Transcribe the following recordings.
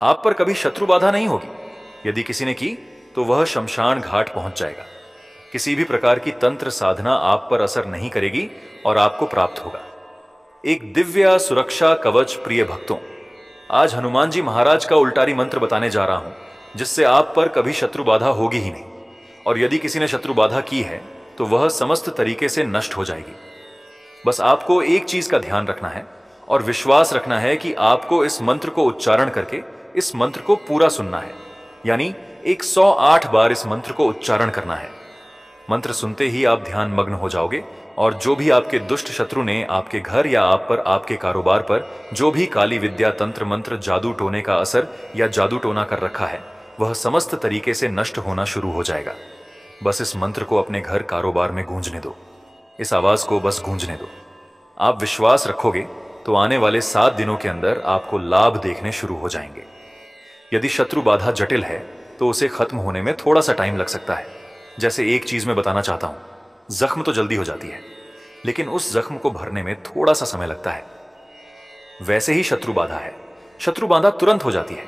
आप पर कभी शत्रु बाधा नहीं होगी। यदि किसी ने की तो वह शमशान घाट पहुंच जाएगा। किसी भी प्रकार की तंत्र साधना आप पर असर नहीं करेगी और आपको प्राप्त होगा एक दिव्य सुरक्षा कवच। प्रिय भक्तों, आज हनुमान जी महाराज का उल्टारी मंत्र बताने जा रहा हूं, जिससे आप पर कभी शत्रु बाधा होगी ही नहीं। और यदि किसी ने शत्रु बाधा की है तो वह समस्त तरीके से नष्ट हो जाएगी। बस आपको एक चीज का ध्यान रखना है और विश्वास रखना है कि आपको इस मंत्र को उच्चारण करके इस मंत्र को पूरा सुनना है, यानी 108 बार इस मंत्र को उच्चारण करना है। मंत्र सुनते ही आप ध्यान मग्न हो जाओगे और जो भी आपके दुष्ट शत्रु ने आपके घर या आप पर, आपके कारोबार पर जो भी काली विद्या, तंत्र मंत्र, जादू टोने का असर या जादू टोना कर रखा है, वह समस्त तरीके से नष्ट होना शुरू हो जाएगा। बस इस मंत्र को अपने घर, कारोबार में गूंजने दो। इस आवाज को बस गूंजने दो। आप विश्वास रखोगे तो आने वाले 7 दिनों के अंदर आपको लाभ देखने शुरू हो जाएंगे। यदि शत्रु बाधा जटिल है तो उसे खत्म होने में थोड़ा सा टाइम लग सकता है। जैसे एक चीज मैं बताना चाहता हूं, जख्म तो जल्दी हो जाती है, लेकिन उस जख्म को भरने में थोड़ा सा समय लगता है। वैसे ही शत्रु बाधा है। शत्रु बाधा तुरंत हो जाती है,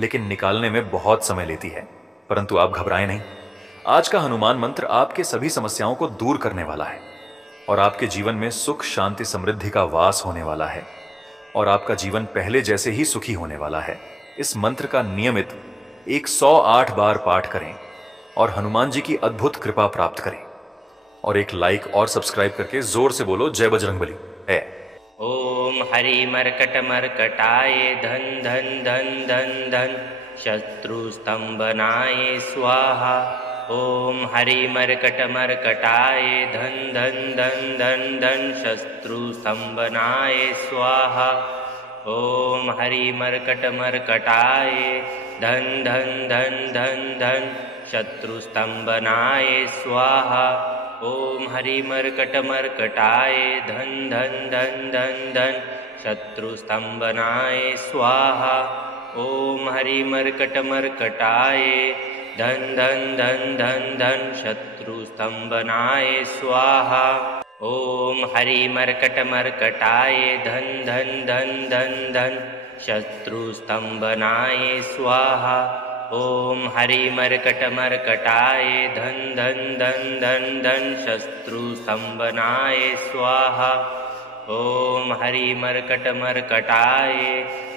लेकिन निकालने में बहुत समय लेती है। परंतु आप घबराएं नहीं। आज का हनुमान मंत्र आपके सभी समस्याओं को दूर करने वाला है और आपके जीवन में सुख, शांति, समृद्धि का वास होने वाला है और आपका जीवन पहले जैसे ही सुखी होने वाला है। इस मंत्र का नियमित 108 बार पाठ करें और हनुमान जी की अद्भुत कृपा प्राप्त करें। और एक लाइक और सब्सक्राइब करके जोर से बोलो, जय बजरंगबली है। ओम हरि मर्कट मर्कटाय धन धन धन धन धन शत्रु स्तंभनाय स्वाहा। ओम हरि मर्कट मर्कटाय धन धन धन धन धन शत्रु स्तंभनाय स्वाहा। ओम हरि मर्कट मर्कटाय धन धन धन धन धन शत्रु स्तंभनाय स्वाहा। ओम हरि मर्कट मर्कटाय धन धन धन धन धन शत्रु स्तंभनाय स्वाहा। ओम हरि मर्कट मर्कटाय धन धन धन धन धन शत्रु स्तंभनाय स्वाहा। ओम हरि मर्कट मर्कटाय धन धन धन धन धन शत्रु स्तंभनाय स्वाहा। ओम हरि मर्कट मर्कटाय धन धन धन धन धन शत्रु स्तंभनाय स्वाहा। ओम हरि मर्कट मर्कटाय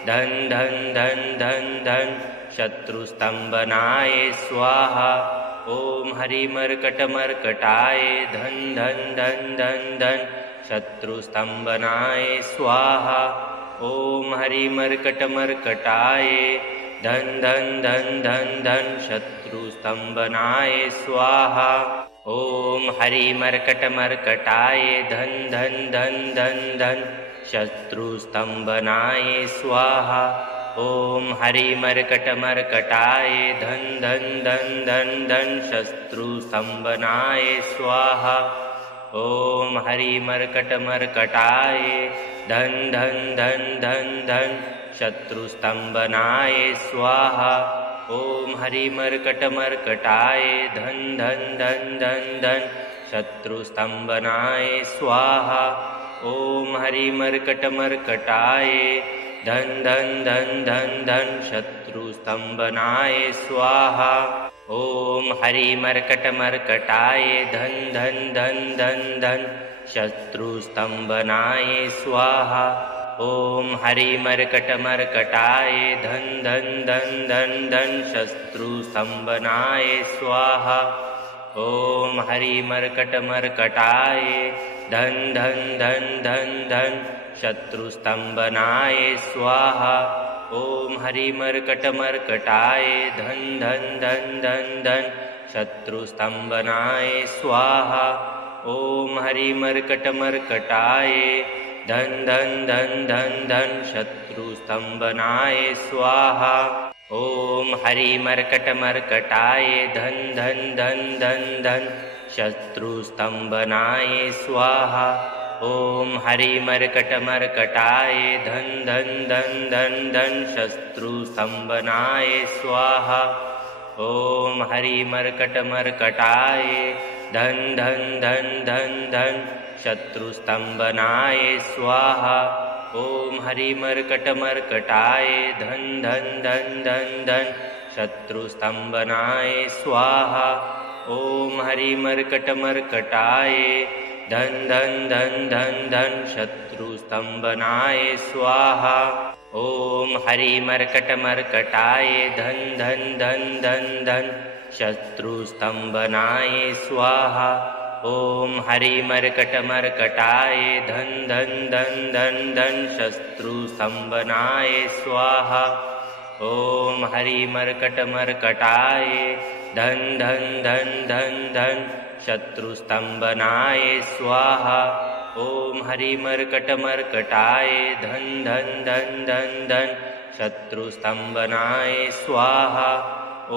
धन धन धन धन धन शत्रु स्तंभनाय स्वाहा। ओम हरि मर्कट मर्कटाय धन धन धन धन धन शत्रु स्तंभनाय स्वाहा। ओम हरि मर्कट मर्कटाय धन धन धन धन धन शत्रु स्तंभनाय स्वाहा। ओम हरि मर्कट मर्कटाय धन धन धन धन धन शत्रु स्तंभनाय स्वाहा। ओम हरि मर्कट मर्कटाय धन धन धन धन धन शत्रु स्तंभनाय स्वाहा। ओम हरि मर्कट मर्कटाय धन धन धन धन धन शत्रु स्तंभनाय स्वाहा। ओम हरि मर्कट मर्कटाय धन धन धन धन धन शत्रु स्तंभनाय स्वाहा। ओम हरि मर्कट मर्कटाय धन धन धन धन धन शत्रु स्तंभनाय स्वाहा। ओम हरि मर्कट मर्कटाय धन धन धन धन धन शत्रु स्तंभनाय स्वाहा। ओम हरि मर्कट मर्कटाय धन धन धन धन धन शत्रु स्तंभनाय स्वाहा। ओम हरि मर्कट मर्कटाय धन धन धन धन धन शत्रु स्तंभनाय स्वाहा। ओम हरि मर्कट मर्कटाय धन धन धन धन धन शत्रु स्तंभनाय स्वाहा। ओम हरि मर्कट मर्कटाय धन धन धन धन धन शत्रु स्तंभनाय स्वाहा। ओम हरि मर्कट मर्कटाय धन धन धन धन धन शत्रु स्तंभनाय स्वाहा। ओम हरि मर्कट मर्कटाय धन धन धन धन धन शत्रु स्तंभनाय स्वाहा। ओम हरि मर्कट मर्कटाय धन धन धन धन धन शत्रु स्तंभनाय स्वाहा। ॐ हरिमर्कटमर्कटाय धन धन धन धन धन शत्रुस्तंभनाय स्वाहा। ॐ हरिमर्कटमर्कटाय धन धन धन धन धन शत्रुस्तंभनाय स्वाहा। ॐ हरिमर्कटमर्कटाय धन धन धन धन धन शत्रुस्तंभनाय स्वाहा। ॐ हरिमर्कटमर्कटाय धन धन धन धन धन शत्रुस्तंभनाय स्वाहा। ॐ हरिमर्कटमर्कटाय धन धन धन धन धन शत्रुस्तंभनाय स्वाहा। ॐ हरिमर्कटमर्कटाय धन धन धन धन धन शत्रुस्तंभनाय स्वाहा। ॐ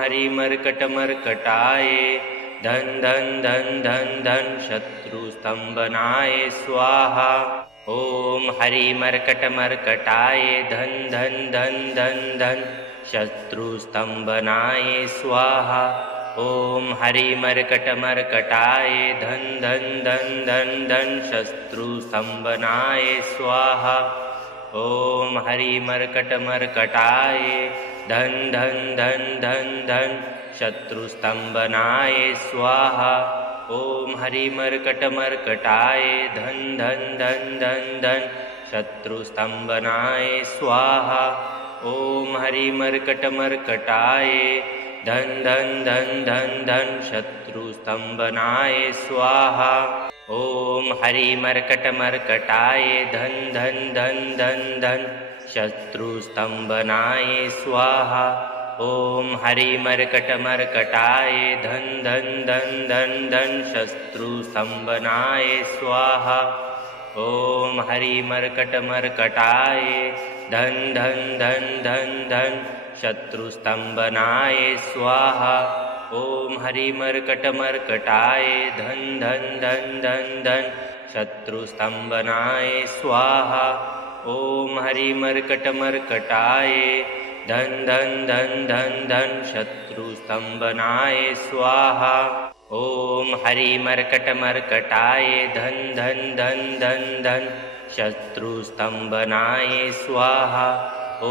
हरिमर्कटमर्कटाय धन धन धन धन धन शत्रुस्तंभनाय स्वाहा। ॐ हरिमर्कटमर्कटाय धन धन धन धन धन शत्रुस्तंभनाय स्वाहा। ॐ हरिमर्कटमर्कटाय धन धन धन धन धन शत्रुस्तंभनाय स्वाहा। ॐ हरिमर्कटमर्कटाय धन धन धन धन धन शत्रुस्तंभनाय स्वाहा। ॐ हरिमर्कटमर्कटाय धन धन धन धन धन शत्रुस्तंभनाय स्वाहा। ॐ हरिमर्कटमर्कटाय धन धन धन धन धन शत्रुस्तंभनाय स्वाहा। ॐ हरिमर्कटमर्कटाय धन धन धन धन धन शत्रुस्तंभनाय स्वाहा। ॐ हरिमर्कटमर्कटाय धन धन धन धन धन शत्रुस्तंभनाय स्वाहा। ॐ हरिमर्कटमर्कटाय धन धन धन धन धन शत्रुस्तंभनाय स्वाहा। ॐ हरिमर्कटमर्कटाय धन धन धन धन धन शत्रुस्तंभनाय स्वाहा। ॐ हरिमर्कटमर्कटाय धन धन धन धन धन शत्रुस्तंभनाय स्वाहा। ॐ हरिमर्कटमर्कटाय धन धन धन धन धन शत्रुस्तंभनाय स्वाहा। ॐ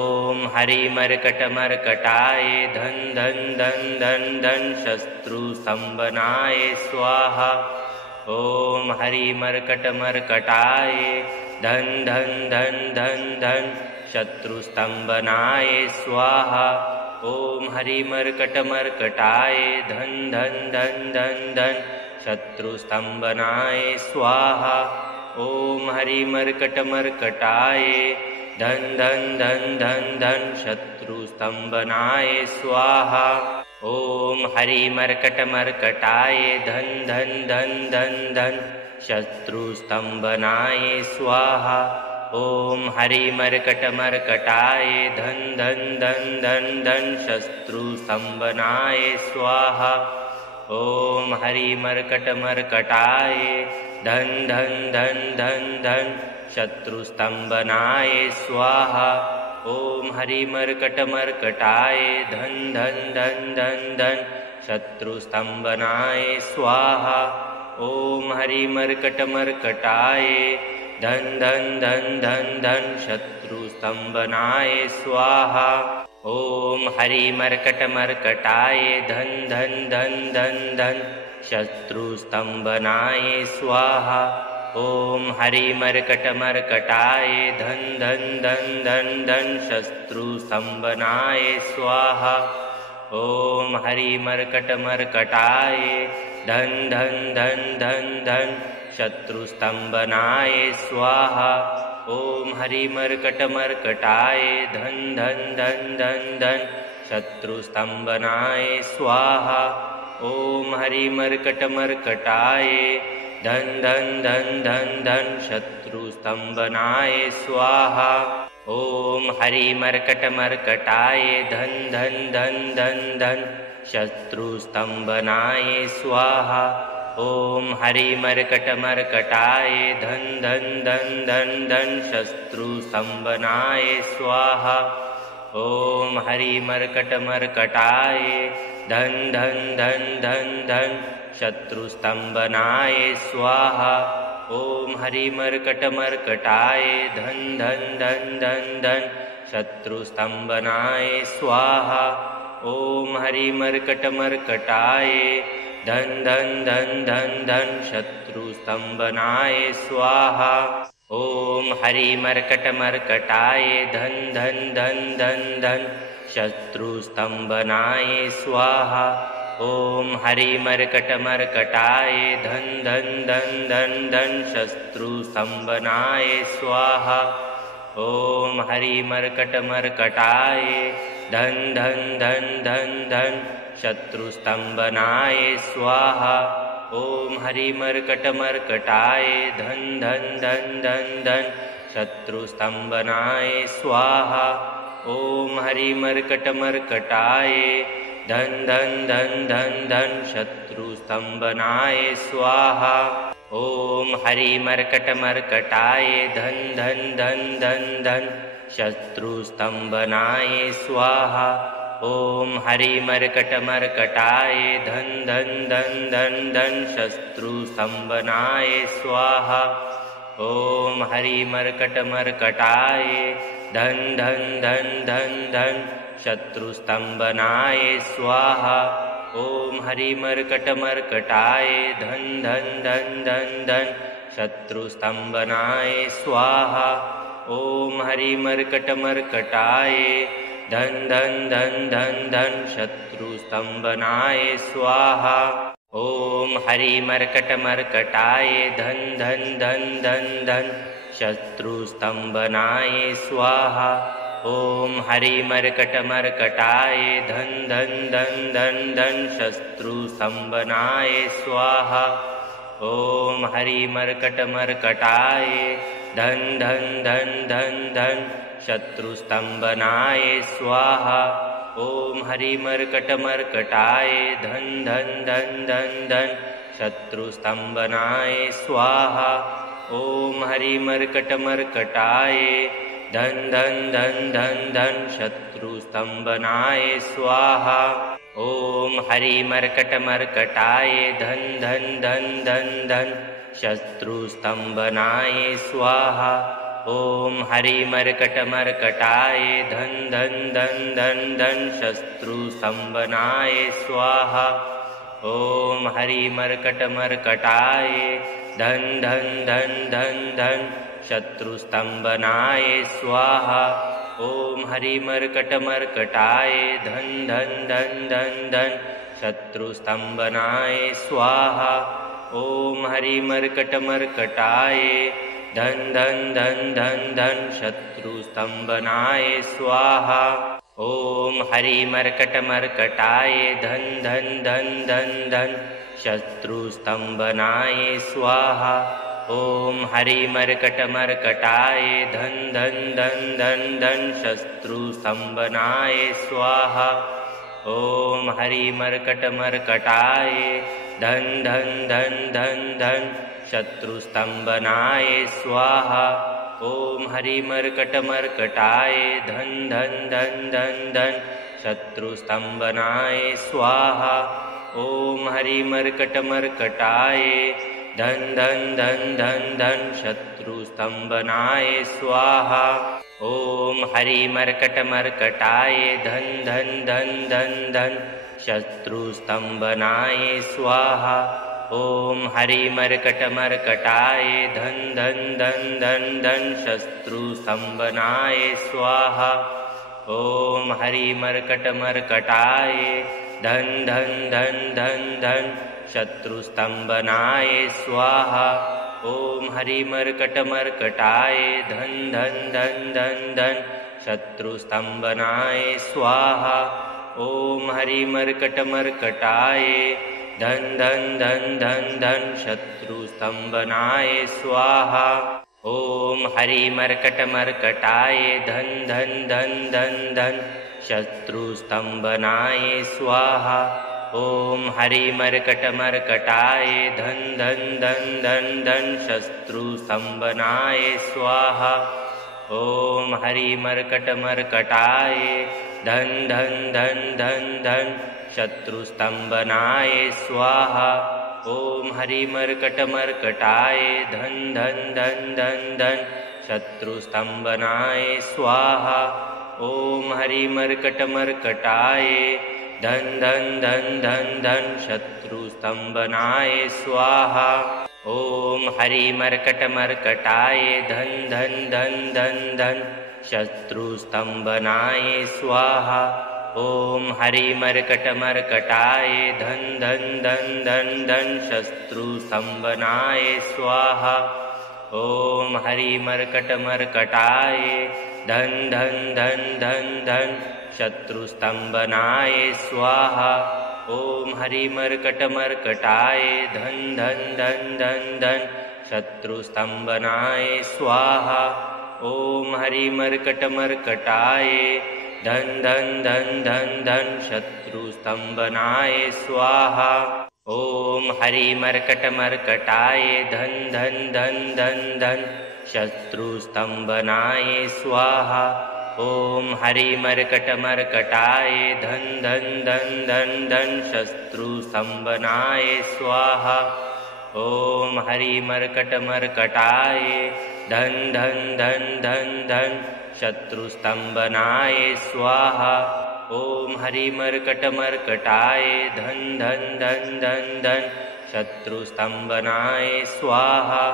हरिमर्कटमर्कटाय धन धन धन धन धन शत्रुस्तंभनाय स्वाहा। ॐ हरिमर्कटमर्कटाय धन धन धन धन धन शत्रुस्तंभनाय स्वाहा। ॐ हरिमर्कटमर्कटाय धन धन धन धन धन शत्रुस्तंभनाय स्वाहा। ॐ हरिमर्कटमर्कटाय धन धन धन धन धन शत्रुस्तंभनाय स्वाहा। ॐ हरिमर्कटमर्कटाय धन धन धन धन धन शत्रुस्तंभनाय स्वाहा। ॐ हरिमर्कटमर्कटाय धन धन धन धन धन शत्रुस्तंभनाय स्वाहा। ॐ हरिमर्कटमर्कटाय धन धन धन धन धन शत्रुस्तंभनाय स्वाहा। ॐ हरिमर्कटमर्कटाय धन धन धन धन धन शत्रुस्तंभनाय स्वाहा। ॐ हरिमर्कटमर्कटाय धन धन धन धन धन शत्रुस्तंभनाय स्वाहा। ॐ हरिमर्कटमर्कटाय धन धन धन धन धन शत्रुस्तंभनाय स्वाहा। ॐ हरिमर्कटमर्कटाय धन धन धन धन धन शत्रुस्तंभनाय स्वाहा। ॐ हरिमर्कटमर्कटाय धन धन धन धन धन शत्रुस्तंभनाय स्वाहा। ॐ हरिमर्कटमर्कटाय धन धन धन धन धन शत्रुस्तंभनाय स्वाहा। ॐ हरिमर्कटमर्कटाय धन धन धन धन धन शत्रुस्तंभनाय स्वाहा। ॐ हरिमर्कटमर्कटाय धन धन धन धन धन शत्रुस्तंभनाय स्वाहा। ॐ हरिमर्कटमर्कटाय धन धन धन धन धन शत्रुस्तंभनाय स्वाहा। ॐ हरिमर्कटमर्कटाय धन धन धन धन धन शत्रुस्तंभनाय स्वाहा। ॐ हरिमर्कटमर्कटाय धन धन धन धन धन शत्रुस्तंभनाय स्वाहा। ॐ हरिमर्कटमर्कटाय धन धन धन धन धन शत्रुस्तंभनाय स्वाहा। ॐ हरिमर्कटमर्कटाय धन धन धन धन धन शत्रुस्तंभनाय स्वाहा। ॐ हरिमर्कटमर्कटाय धन धन धन धन धन शत्रुस्तंभनाय स्वाहा। ॐ हरिमर्कटमर्कटाय धन धन धन धन धन शत्रुस्तंभनाय स्वाहा। ॐ हरिमर्कटमर्कटाय धन धन धन धन धन शत्रुस्तंभनाय स्वाहा। ॐ हरिमर्कटमर्कटाय धन धन धन धन धन शत्रुस्तंभनाय स्वाहा। ॐ हरिमर्कटमर्कटाय धन धन धन धन धन शत्रुस्तंभनाय स्वाहा। ॐ हरिमर्कटमर्कटाय धन धन धन धन धन शत्रुस्तंभनाय स्वाहा। ॐ हरिमर्कटमर्कटाय धन धन धन धन धन शत्रुस्तंभनाय स्वाहा। ॐ हरिमर्कटमर्कटाय धन धन धन धन धन शत्रुस्तंभनाय स्वाहा। ॐ हरिमर्कटमर्कटाय धन धन धन धन धन शत्रुस्तंभनाय स्वाहा। ॐ हरिमर्कटमर्कटाय धन धन धन धन धन शत्रुस्तंभनाय स्वाहा। ॐ हरिमर्कटमर्कटाय धन धन धन धन धन शत्रुस्तंभनाय स्वाहा। ॐ हरिमर्कटमर्कटाय धन धन धन धन धन शत्रुस्तंभनाय स्वाहा। ॐ हरिमर्कटमर्कटाय धन धन धन धन धन शत्रुस्तंभनाय स्वाहा। ॐ हरिमर्कटमर्कटाय धन धन धन धन धन शत्रुस्तंभनाय स्वाहा। ॐ हरिमर्कटमर्कटाय धन धन धन धन धन शत्रुस्तंभनाय स्वाहा। ॐ हरिमर्कटमर्कटाय धन धन धन धन धन शत्रुस्तंभनाय स्वाहा। ॐ हरिमर्कटमर्कटाय धन धन धन धन धन शत्रुस्तंभनाय स्वाहा। ॐ हरिमर्कटमर्कटाय धन धन धन धन धन शत्रुस्तंभनाय स्वाहा। ॐ हरिमर्कटमर्कटाय धन धन धन धन धन शत्रुस्तंभनाय स्वाहा। ॐ हरिमर्कटमर्कटाय धन धन धन धन धन शत्रुस्तंभनाय स्वाहा। ॐ हरिमर्कटमर्कटाय धन धन धन धन धन शत्रुस्तंभनाय स्वाहा। ॐ हरिमर्कटमर्कटाय धन धन धन धन धन शत्रुस्तंभनाय स्वाहा। ॐ हरिमर्कटमर्कटाय धन धन धन धन धन शत्रुस्तंभनाय स्वाहा। ॐ हरिमर्कटमर्कटाय धन धन धन धन धन शत्रुस्तंभनाय स्वाहा। ॐ हरिमर्कटमर्कटाय धन धन धन धन धन शत्रुस्तंभनाय स्वाहा। ॐ हरिमर्कटमर्कटाय धन धन धन धन धन शत्रुस्तंभनाय स्वाहा। ॐ हरिमर्कटमर्कटाय धन धन धन धन धन शत्रुस्तंभनाय स्वाहा। ॐ हरिमर्कटमर्कटाय धन धन धन धन धन शत्रुस्तंभनाय स्वाहा। ॐ हरिमर्कटमर्कटाय धन धन धन धन धन शत्रुस्तंभनाय स्वाहा। ॐ हरिमर्कटमर्कटाय धन धन धन धन धन शत्रुस्तंभनाय स्वाहा। ॐ हरिमर्कटमर्कटाय धन धन धन धन धन शत्रुस्तंभनाय स्वाहा। ॐ हरिमर्कटमर्कटाय धन धन धन धन धन शत्रुस्तंभनाय स्वाहा। ॐ हरिमर्कटमर्कटाय धन धन धन धन धन शत्रुस्तंभनाय स्वाहा। ॐ हरिमर्कटमर्कटाय धन धन धन धन धन शत्रुस्तंभनाय स्वाहा। ॐ हरिमर्कटमर्कटाय धन धन धन धन धन शत्रुस्तंभनाय स्वाहा। ॐ हरिमर्कटमर्कटाय धन धन धन धन धन शत्रुस्तंभनाय स्वाहा। ॐ हरिमर्कटमर्कटाय धन धन धन धन धन शत्रुस्तंभनाय स्वाहा। ॐ हरिमर्कटमर्कटाय धन धन धन धन धन शत्रुस्तंभनाय स्वाहा। ॐ हरिमर्कटमर्कटाय धन धन धन धन धन शत्रुस्तंभनाय स्वाहा। ॐ हरिमर्कटमर्कटाय धन धन धन धन धन शत्रुस्तंभनाय स्वाहा। ॐ हरिमर्कटमर्कटाय धन धन धन धन धन शत्रुस्तंभनाय स्वाहा। ॐ हरिमर्कटमर्कटाय धन धन धन धन धन शत्रुस्तंभनाय स्वाहा। ॐ हरिमर्कटमर्कटाय धन धन धन धन धन शत्रुस्तंभनाय स्वाहा।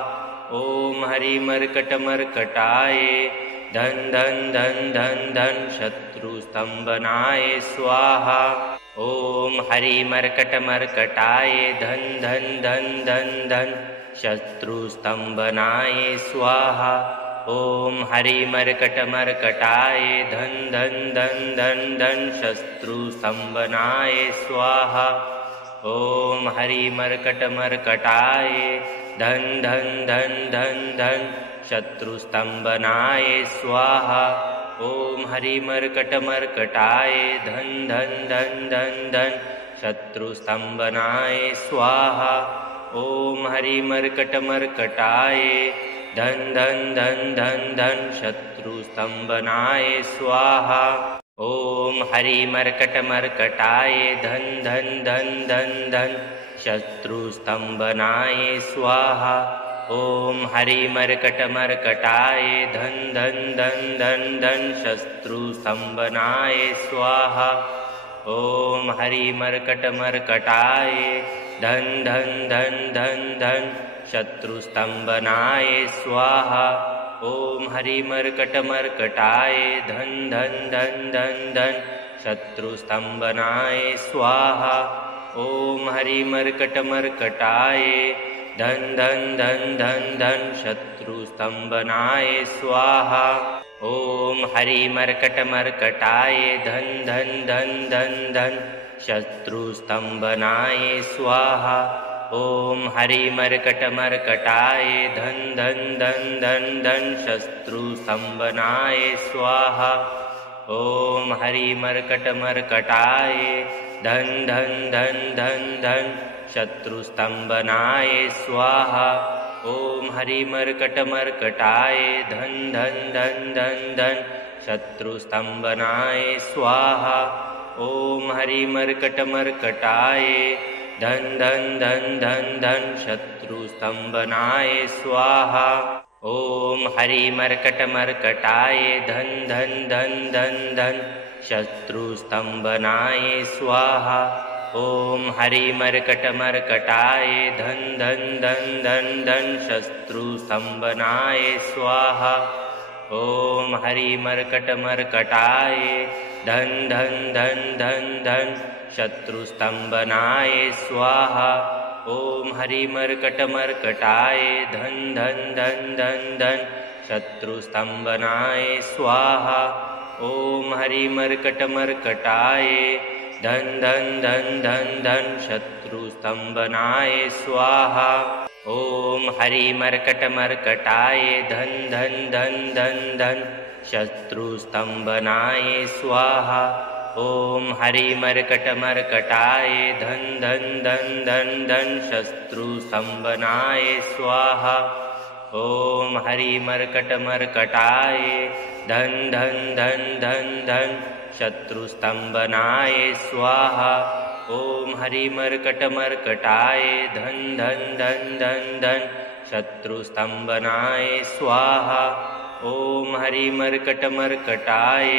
ॐ हरिमर्कटमर्कटाय धन धन धन धन धन शत्रुस्तंभनाय स्वाहा। ॐ हरिमर्कटमर्कटाय धन धन धन धन धन शत्रुस्तंभनाय स्वाहा। ॐ हरिमर्कटमर्कटाय धन धन धन धन धन शत्रुस्तंभनाय स्वाहा। ॐ हरिमर्कटमर्कटाय धन धन धन धन धन शत्रुस्तंभनाय स्वाहा। ॐ हरिमर्कटमर्कटाय धन धन धन धन धन शत्रुस्तंभनाय स्वाहा। ॐ हरिमर्कटमर्कटाय धन धन धन धन धन शत्रुस्तंभनाय स्वाहा। ॐ हरिमर्कटमर्कटाय धन धन धन धन धन शत्रुस्तंभनाय स्वाहा। ॐ हरिमर्कटमर्कटाय धन धन धन धन धन शत्रुस्तंभनाय स्वाहा। ॐ हरिमर्कटमर्कटाय धन धन धन धन धन शत्रुस्तंभनाय स्वाहा। ॐ हरिमर्कटमर्कटाय धन धन धन धन धन शत्रुस्तंभनाय स्वाहा। ॐ हरिमर्कटमर्कटाय धन धन धन धन धन शत्रुस्तंभनाय स्वाहा। ॐ हरिमर्कटमर्कटाय धन धन धन धन धन शत्रुस्तंभनाय स्वाहा। ॐ हरिमर्कटमर्कटाय धन धन धन धन धन शत्रुस्तंभनाय स्वाहा। ॐ हरिमर्कटमर्कटाय धन धन धन धन धन शत्रुस्तंभनाय स्वाहा। ॐ हरिमर्कटमर्कटाय धन धन धन धन धन शत्रुस्तंभनाय स्वाहा। ॐ हरिमर्कटमर्कटाय धन धन धन धन धन शत्रुस्तंभनाय स्वाहा। ॐ हरिमर्कटमर्कटाय धन धन धन धन धन शत्रुस्तंभनाय स्वाहा। ॐ हरिमर्कटमर्कटाय धन धन धन धन धन शत्रुस्तंभनाय स्वाहा। ॐ हरिमर्कटमर्कटाय धन धन धन धन धन शत्रुस्तंभनाय स्वाहा। ॐ हरिमर्कटमर्कटाय धन धन धन धन धन शत्रुस्तंभनाय स्वाहा। ॐ हरिमर्कटमर्कटाय धन धन धन धन धन शत्रुस्तंभनाय स्वाहा। ॐ हरिमर्कटमर्कटाय धन धन धन धन धन शत्रुस्तंभनाय स्वाहा। ॐ हरिमर्कटमर्कटाय धन धन धन धन धन शत्रुस्तंभनाय स्वाहा। ॐ हरिमर्कटमर्कटाय धन धन धन धन धन शत्रुस्तंभनाय स्वाहा। ॐ हरिमर्कटमर्कटाय धन धन धन धन धन शत्रुस्तंभनाय स्वाहा। ॐ हरिमर्कटमर्कटाय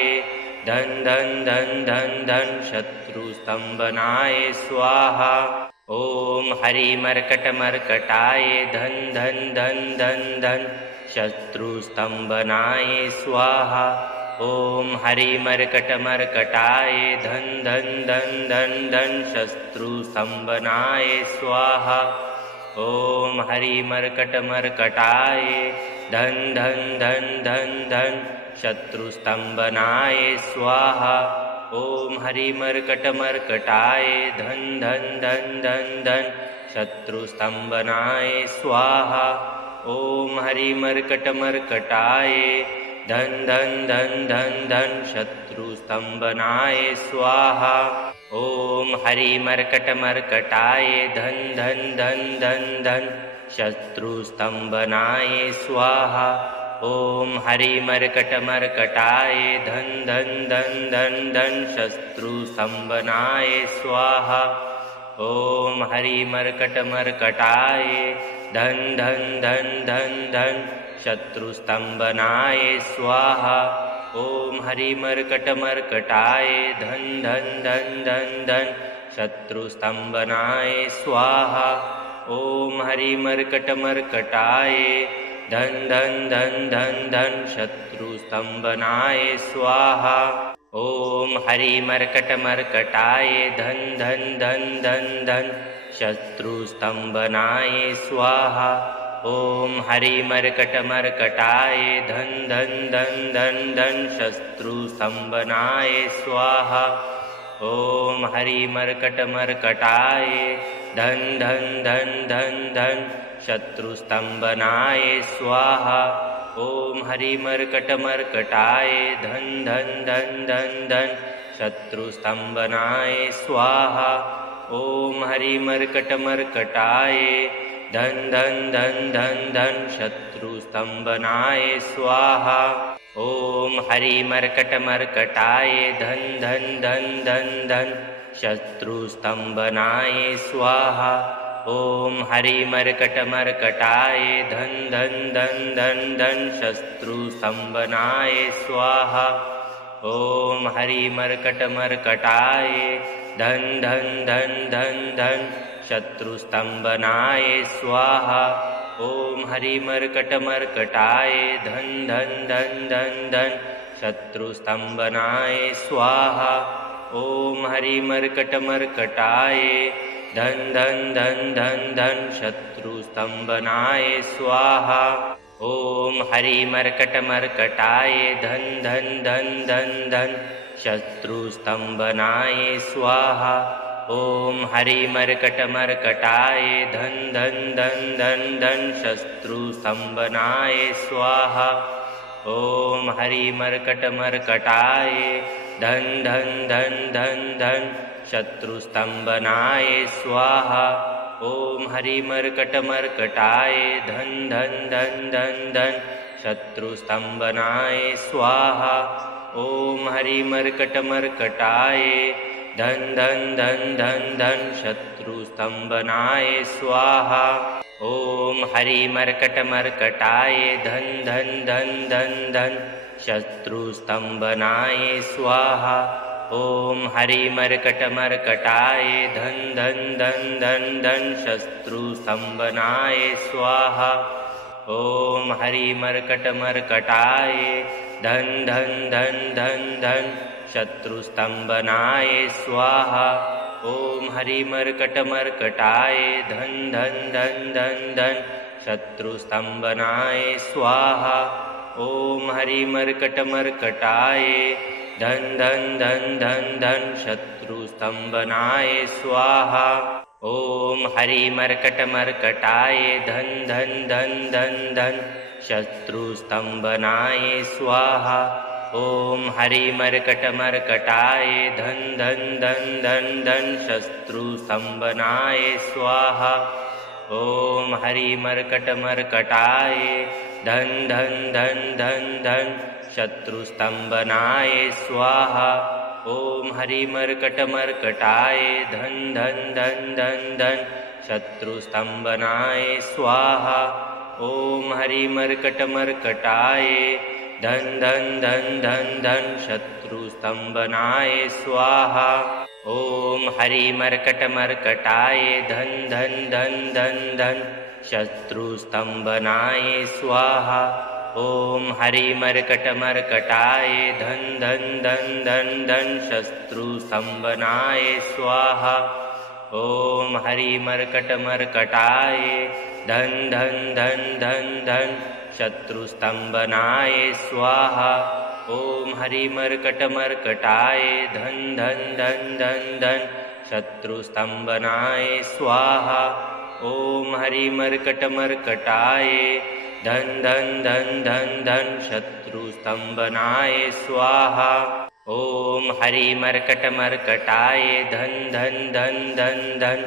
धन धन धन धन धन शत्रुस्तंभनाय स्वाहा। ॐ हरिमर्कटमर्कटाय धन धन धन धन धन शत्रुस्तंभनाय स्वाहा। ॐ हरिमर्कटमर्कटाय धन धन धन धन धन शत्रुस्तंभनाय स्वाहा। ॐ हरिमर्कटमर्कटाय धन धन धन धन धन शत्रुस्तंभनाय स्वाहा। ॐ हरिमर्कटमर्कटाय धन धन धन धन धन शत्रुस्तंभनाय स्वाहा। ॐ हरिमर्कटमर्कटाय धन धन धन धन धन शत्रुस्तंभनाय स्वाहा। ॐ हरिमर्कटमर्कटाय धन धन धन धन धन शत्रुस्तंभनाय स्वाहा। ॐ हरिमर्कटमर्कटाय धन धन धन धन धन शत्रुस्तंभनाय स्वाहा। ॐ हरिमर्कटमर्कटाय धन धन धन धन धन शत्रुस्तंभनाय स्वाहा। ॐ हरिमर्कटमर्कटाय धन धन धन धन धन शत्रुस्तंभनाय स्वाहा। ॐ हरिमर्कटमर्कटाय धन धन धन धन धन शत्रुस्तंभनाय स्वाहा। ॐ हरिमर्कटमर्कटाय धन धन धन धन धन शत्रुस्तंभनाय स्वाहा। ॐ हरिमर्कटमर्कटाय धन धन धन धन धन शत्रुस्तंभनाय स्वाहा। ॐ हरिमर्कटमर्कटाय धन धन धन धन धन शत्रुस्तंभनाय स्वाहा। ॐ हरिमर्कटमर्कटाय धन धन धन धन धन शत्रुस्तंभनाय स्वाहा। ॐ हरिमर्कटमर्कटाय धन धन धन धन धन शत्रुस्तंभनाय स्वाहा। ॐ हरिमर्कटमर्कटाय धन धन धन धन धन शत्रुस्तंभनाय स्वाहा। ॐ हरिमर्कटमर्कटाय धन धन धन धन धन शत्रुस्तंभनाय स्वाहा। ॐ हरिमर्कटमर्कटाय धन धन धन धन धन शत्रुस्तंभनाय स्वाहा। ॐ हरिमर्कटमर्कटाय धन धन धन धन धन शत्रुस्तंभनाय स्वाहा। ॐ हरिमर्कटमर्कटाय धन धन धन धन धन शत्रुस्तंभनाय स्वाहा। ॐ हरिमर्कटमर्कटाय धन धन धन धन धन शत्रुस्तंभनाय स्वाहा। ॐ हरिमर्कटमर्कटाय धन धन धन धन धन शत्रुस्तंभनाय स्वाहा। ॐ हरिमर्कटमर्कटाय धन धन धन धन धन शत्रुस्तंभनाय स्वाहा। ॐ हरिमर्कटमर्कटाय धन धन धन धन धन शत्रुस्तंभनाय स्वाहा। ॐ हरिमर्कटमर्कटाय धन धन धन धन धन शत्रुस्तंभनाय स्वाहा। ॐ हरिमर्कटमर्कटाय धन धन धन धन धन शत्रुस्तंभनाय स्वाहा। ॐ हरिमर्कटमर्कटाय धन धन धन धन धन शत्रुस्तंभनाय स्वाहा। ॐ हरिमर्कटमर्कटाय धन धन धन धन धन शत्रुस्तंभनाय स्वाहा। ॐ हरिमर्कटमर्कटाय धन धन धन धन धन शत्रुस्तंभनाय स्वाहा। ॐ हरिमर्कटमर्कटाय धन धन धन धन धन शत्रुस्तंभनाय स्वाहा। ॐ हरिमर्कटमर्कटाय धन धन धन धन धन शत्रुस्तंभनाय स्वाहा। ॐ हरिमर्कटमर्कटाय धन धन धन धन धन शत्रुस्तंभनाय स्वाहा। ॐ हरिमर्कटमर्कटाय धन धन धन धन धन शत्रुस्तंभनाय स्वाहा। ॐ हरिमर्कटमर्कटाय धन धन धन धन धन शत्रुस्तंभनाय स्वाहा। ॐ हरिमर्कटमर्कटाय धन धन धन धन धन शत्रुस्तंभनाय स्वाहा। ॐ हरिमर्कटमर्कटाय धन धन धन धन धन शत्रुस्तंभनाय स्वाहा। ॐ हरिमर्कटमर्कटाय धन धन धन धन धन शत्रुस्तंभनाय स्वाहा। ॐ हरिमर्कटमर्कटाय धन धन धन धन धन शत्रुस्तंभनाय स्वाहा। ॐ हरिमर्कटमर्कटाय धन धन धन धन धन शत्रुस्तंभनाय स्वाहा। ॐ हरिमर्कटमर्कटाय धन धन धन धन धन शत्रुस्तंभनाय स्वाहा। ॐ हरिमर्कटमर्कटाय धन धन धन धन धन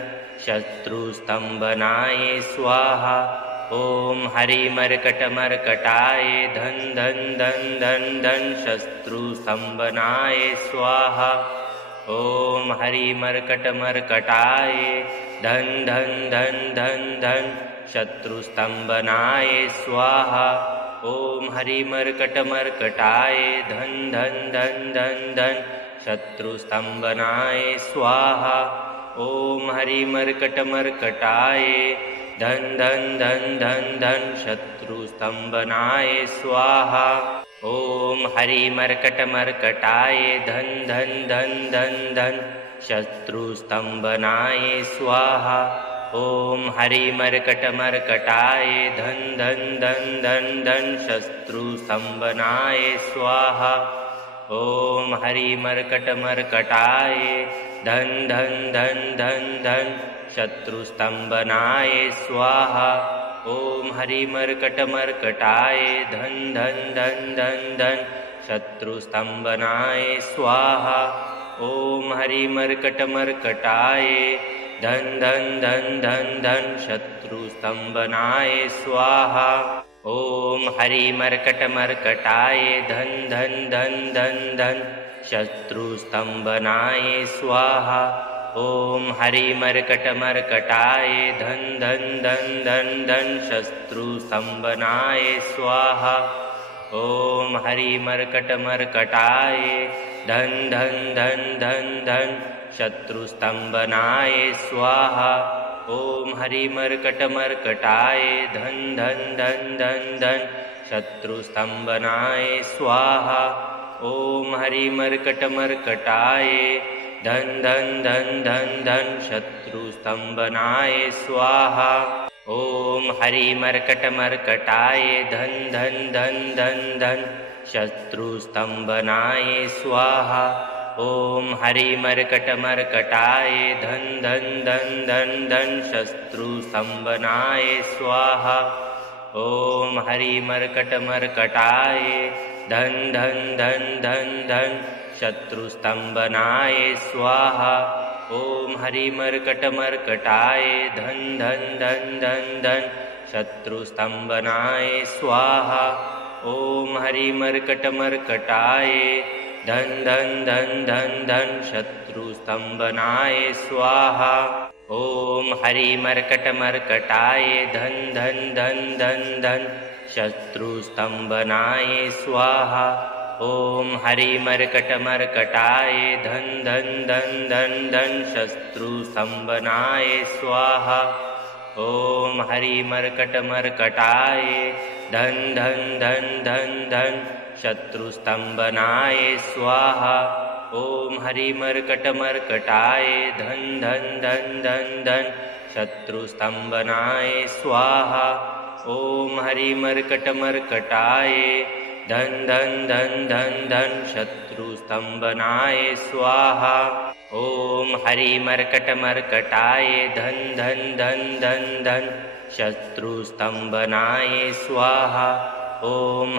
शत्रुस्तंभनाय स्वाहा। ॐ हरिमर्कटमर्कटाय धन धन धन धन धन शत्रुस्तंभनाय स्वाहा। ॐ हरिमर्कटमर्कटाय धन धन धन धन धन शत्रुस्तंभनाय स्वाहा। ॐ हरिमर्कटमर्कटाय धन धन धन धन धन शत्रुस्तंभनाय स्वाहा। ॐ हरिमर्कटमर्कटाय धन धन धन धन धन शत्रुस्तंभनाय स्वाहा। ॐ हरिमर्कटमर्कटाय धन धन धन धन धन शत्रुस्तंभनाय स्वाहा। ॐ हरिमर्कटमर्कटाय धन धन धन धन धन शत्रुस्तंभनाय स्वाहा। ॐ हरिमर्कटमर्कटाय धन धन धन धन धन शत्रुस्तंभनाय स्वाहा। ॐ हरिमर्कटमर्कटाय धन धन धन धन धन शत्रुस्तंभनाय स्वाहा। ॐ हरिमर्कटमर्कटाय धन धन धन धन धन शत्रुस्तंभनाय स्वाहा। ॐ हरिमर्कटमर्कटाय धन धन धन धन धन शत्रुस्तंभनाय स्वाहा। ॐ हरिमर्कटमर्कटाय धन धन धन धन धन शत्रुस्तंभनाय स्वाहा। ॐ हरिमर्कटमर्कटाय धन धन धन धन धन शत्रुस्तंभनाय स्वाहा। ॐ हरिमर्कटमर्कटाय धन धन धन धन धन शत्रुस्तंभनाय स्वाहा। ॐ हरिमर्कटमर्कटाय धन धन धन धन धन शत्रुस्तंभनाय स्वाहा। ॐ हरिमर्कटमर्कटाय धन धन धन धन धन शत्रुस्तंभनाय स्वाहा। ॐ हरिमर्कटमर्कटाय धन धन धन धन धन शत्रुस्तंभनाय स्वाहा। ॐ हरिमर्कटमर्कटाय धन धन धन धन धन शत्रुस्तंभनाय स्वाहा। ॐ हरिमर्कटमर्कटाय धन धन धन धन धन शत्रुस्तंभनाय स्वाहा। ॐ हरिमर्कटमर्कटाय धन धन धन धन धन शत्रुस्तंभनाय स्वाहा। ॐ हरिमर्कटमर्कटाय धन धन धन धन धन शत्रुस्तंभनाय स्वाहा। ॐ हरिमर्कटमर्कटाय धन धन धन धन धन शत्रुस्तंभनाय स्वाहा। ॐ हरिमर्कटमर्कटाय धन धन धन धन धन शत्रुस्तंभनाय स्वाहा। ॐ हरिमर्कटमर्कटाय धन धन धन धन धन शत्रुस्तंभनाय स्वाहा। ॐ हरिमर्कटमर्कटाय धन धन धन धन धन शत्रुस्तंभनाय स्वाहा। ॐ हरिमर्कटमर्कटाय धन धन धन धन धन शत्रुस्तंभनाय स्वाहा। ॐ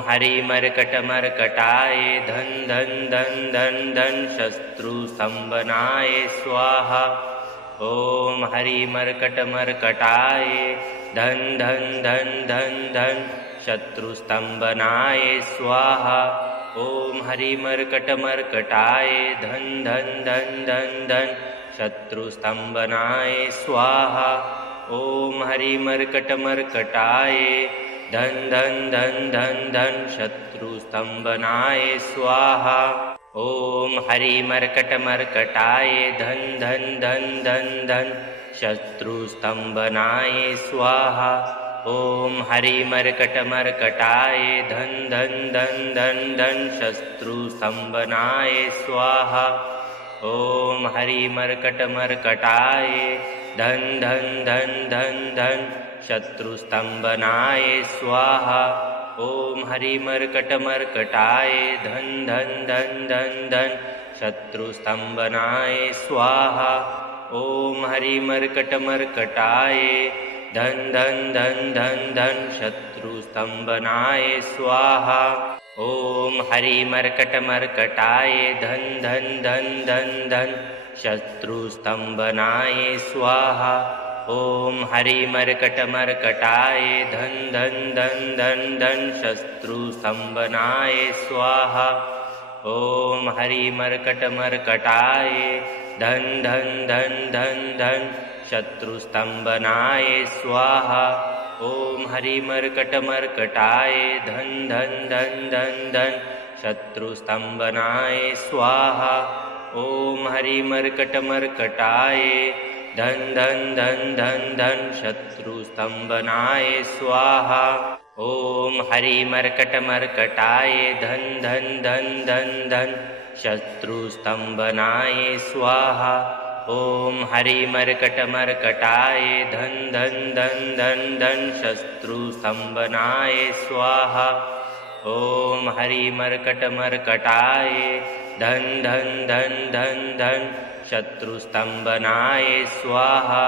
हरिमर्कटमर्कटाय धन धन धन धन धन शत्रुस्तंभनाय स्वाहा। ॐ हरिमर्कटमर्कटाय धन धन धन धन धन शत्रुस्तंभनाय स्वाहा। ॐ हरिमर्कटमर्कटाय धन धन धन धन धन शत्रुस्तंभनाय स्वाहा। ॐ हरिमर्कटमर्कटाय धन धन धन धन धन शत्रुस्तंभनाय स्वाहा। ॐ हरिमर्कटमर्कटाय धन धन धन धन धन शत्रुस्तंभनाय स्वाहा। ॐ हरिमर्कटमर्कटाय धन धन धन धन धन शत्रुस्तंभनाय स्वाहा। ॐ हरिमर्कटमर्कटाय धन धन धन धन धन शत्रुस्तंभनाय स्वाहा। ॐ हरिमर्कटमर्कटाय धन धन धन धन धन शत्रुस्तंभनाय स्वाहा। ॐ हरिमर्कटमर्कटाय धन धन धन धन धन शत्रुस्तंभनाय स्वाहा। ॐ हरिमर्कटमर्कटाय धन धन धन धन धन शत्रुस्तंभनाय स्वाहा। ॐ हरिमर्कटमर्कटाय धन धन धन धन धन शत्रुस्तंभनाय स्वाहा। ॐ हरिमर्कटमर्कटाय धन धन धन धन धन शत्रुस्तंभनाय स्वाहा। ॐ हरिमर्कटमर्कटाय धन धन धन धन धन शत्रुस्तंभनाय स्वाहा। ॐ हरिमर्कटमर्कटाय धन धन धन धन धन शत्रुस्तंभनाय स्वाहा। ॐ हरिमर्कटमर्कटाय धन धन धन धन धन शत्रुस्तंभनाय स्वाहा। ॐ हरिमर्कटमर्कटाय धन धन धन धन धन शत्रुस्तंभनाय स्वाहा। ॐ हरिमर्कटमर्कटाय धन धन धन धन धन शत्रुस्तंभनाय स्वाहा।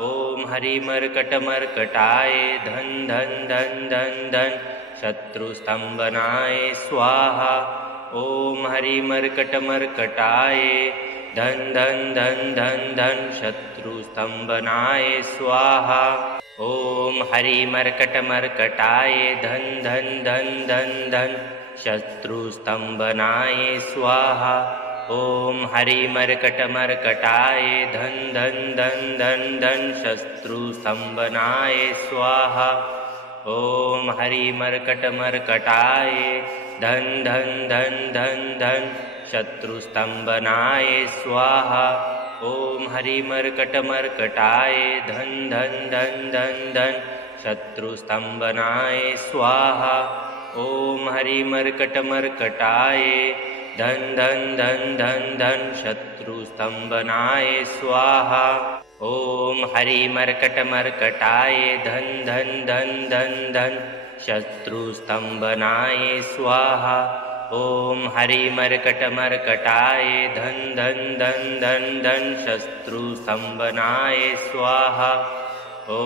ॐ हरिमर्कटमर्कटाय धन धन धन धन धन शत्रुस्तंभनाय स्वाहा। ॐ हरिमर्कटमर्कटाय धन धन धन धन धन शत्रुस्तंभनाय स्वाहा। ॐ हरिमर्कटमर्कटाय धन धन धन धन धन शत्रुस्तंभनाय स्वाहा। ॐ हरिमर्कटमर्कटाय धन धन धन धन धन शत्रुस्तंभनाय स्वाहा। ॐ हरिमर्कटमर्कटाय धन धन धन धन धन शत्रुस्तंभनाय स्वाहा। ॐ हरिमर्कटमर्कटाय धन धन धन धन धन शत्रुस्तंभनाय स्वाहा। ॐ हरिमर्कटमर्कटाय धन धन धन धन धन शत्रुस्तंभनाय स्वाहा। ॐ हरिमर्कटमर्कटाय धन धन धन धन धन शत्रुस्तंभनाय स्वाहा। ॐ हरिमर्कटमर्कटाय धन धन धन धन धन शत्रुस्तंभनाय स्वाहा। ॐ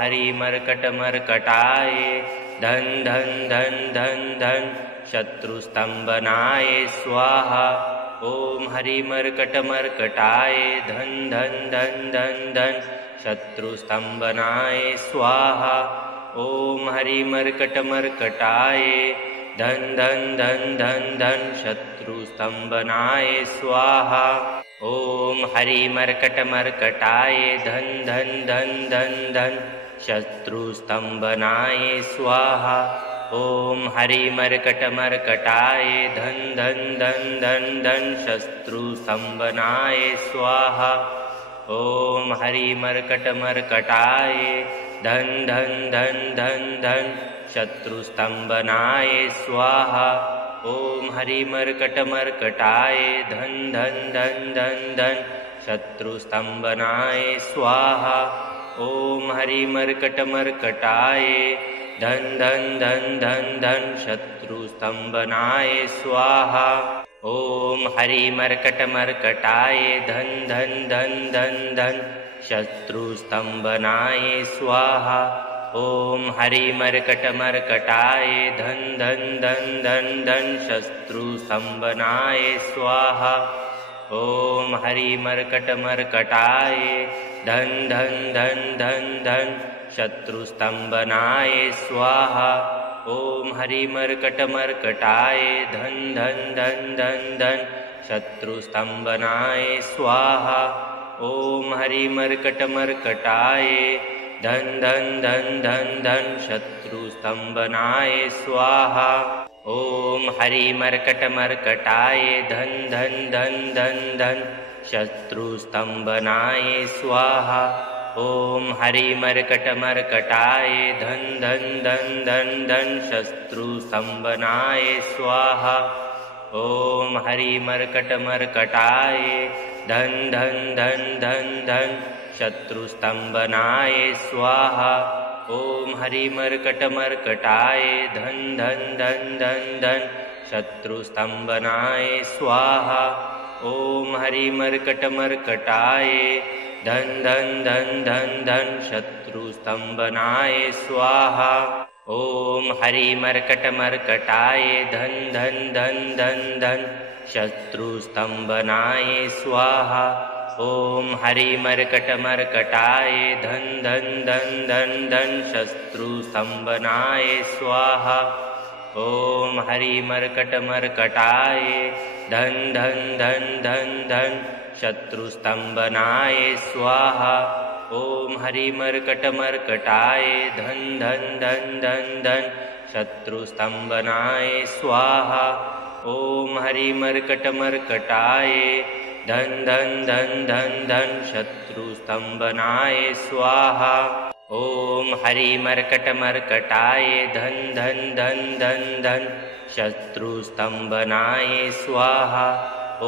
हरिमर्कटमर्कटाय धन धन धन धन धन शत्रुस्तंभनाय स्वाहा। ॐ हरिमर्कटमर्कटाय धन धन धन धन धन शत्रुस्तंभनाय स्वाहा। ॐ हरिमर्कटमर्कटाय धन धन धन धन धन शत्रुस्तंभनाय स्वाहा। ॐ हरिमर्कटमर्कटाय धन धन धन धन धन शत्रुस्तंभनाय स्वाहा। ॐ हरिमर्कटमर्कटाय धन धन धन धन धन शत्रुस्तंभनाय स्वाहा। ॐ हरिमर्कटमर्कटाय धन धन धन धन धन शत्रुस्तंभनाय स्वाहा। ॐ हरिमर्कटमर्कटाय धन धन धन धन धन शत्रुस्तंभनाय स्वाहा। ॐ हरिमर्कटमर्कटाय धन धन धन धन धन शत्रुस्तंभनाय स्वाहा। ॐ हरिमर्कटमर्कटाय धन धन धन धन धन शत्रुस्तंभनाय स्वाहा। ॐ हरिमर्कटमर्कटाय धन धन धन धन धन शत्रुस्तंभनाय स्वाहा। ॐ हरिमर्कटमर्कटाय धन धन धन धन धन शत्रुस्तंभनाय स्वाहा। ॐ हरिमर्कटमर्कटाय धन धन धन धन धन शत्रुस्तंभनाय स्वाहा। ॐ हरिमर्कटमर्कटाय धन धन धन धन धन शत्रुस्तंभनाय स्वाहा। ॐ हरिमर्कटमर्कटाय धन धन धन धन धन शत्रुस्तंभनाय स्वाहा। ॐ हरिमर्कटमर्कटाय धन धन धन धन धन शत्रुस्तंभनाय स्वाहा। ॐ हरिमर्कटमर्कटाय धन धन धन धन धन शत्रुस्तंभनाय स्वाहा। ॐ हरिमर्कटमर्कटाय धन धन धन धन धन शत्रुस्तंभनाय स्वाहा। ॐ हरिमर्कटमर्कटाय धन धन धन धन धन शत्रुस्तंभनाय स्वाहा। ॐ हरिमर्कटमर्कटाय धन धन धन धन धन शत्रुस्तंभनाय स्वाहा। ॐ हरिमर्कटमर्कटाय धन धन धन धन धन शत्रुस्तंभनाय स्वाहा। ॐ हरिमर्कटमर्कटाय धन धन धन धन धन शत्रुस्तंभनाय स्वाहा। ॐ हरिमर्कटमर्कटाय धन धन धन धन धन शत्रुस्तंभनाय स्वाहा। ॐ हरिमर्कटमर्कटाय धन धन धन धन धन शत्रुस्तंभनाय स्वाहा। ॐ हरिमर्कटमर्कटाय धन धन धन धन धन शत्रुस्तंभनाय स्वाहा। ॐ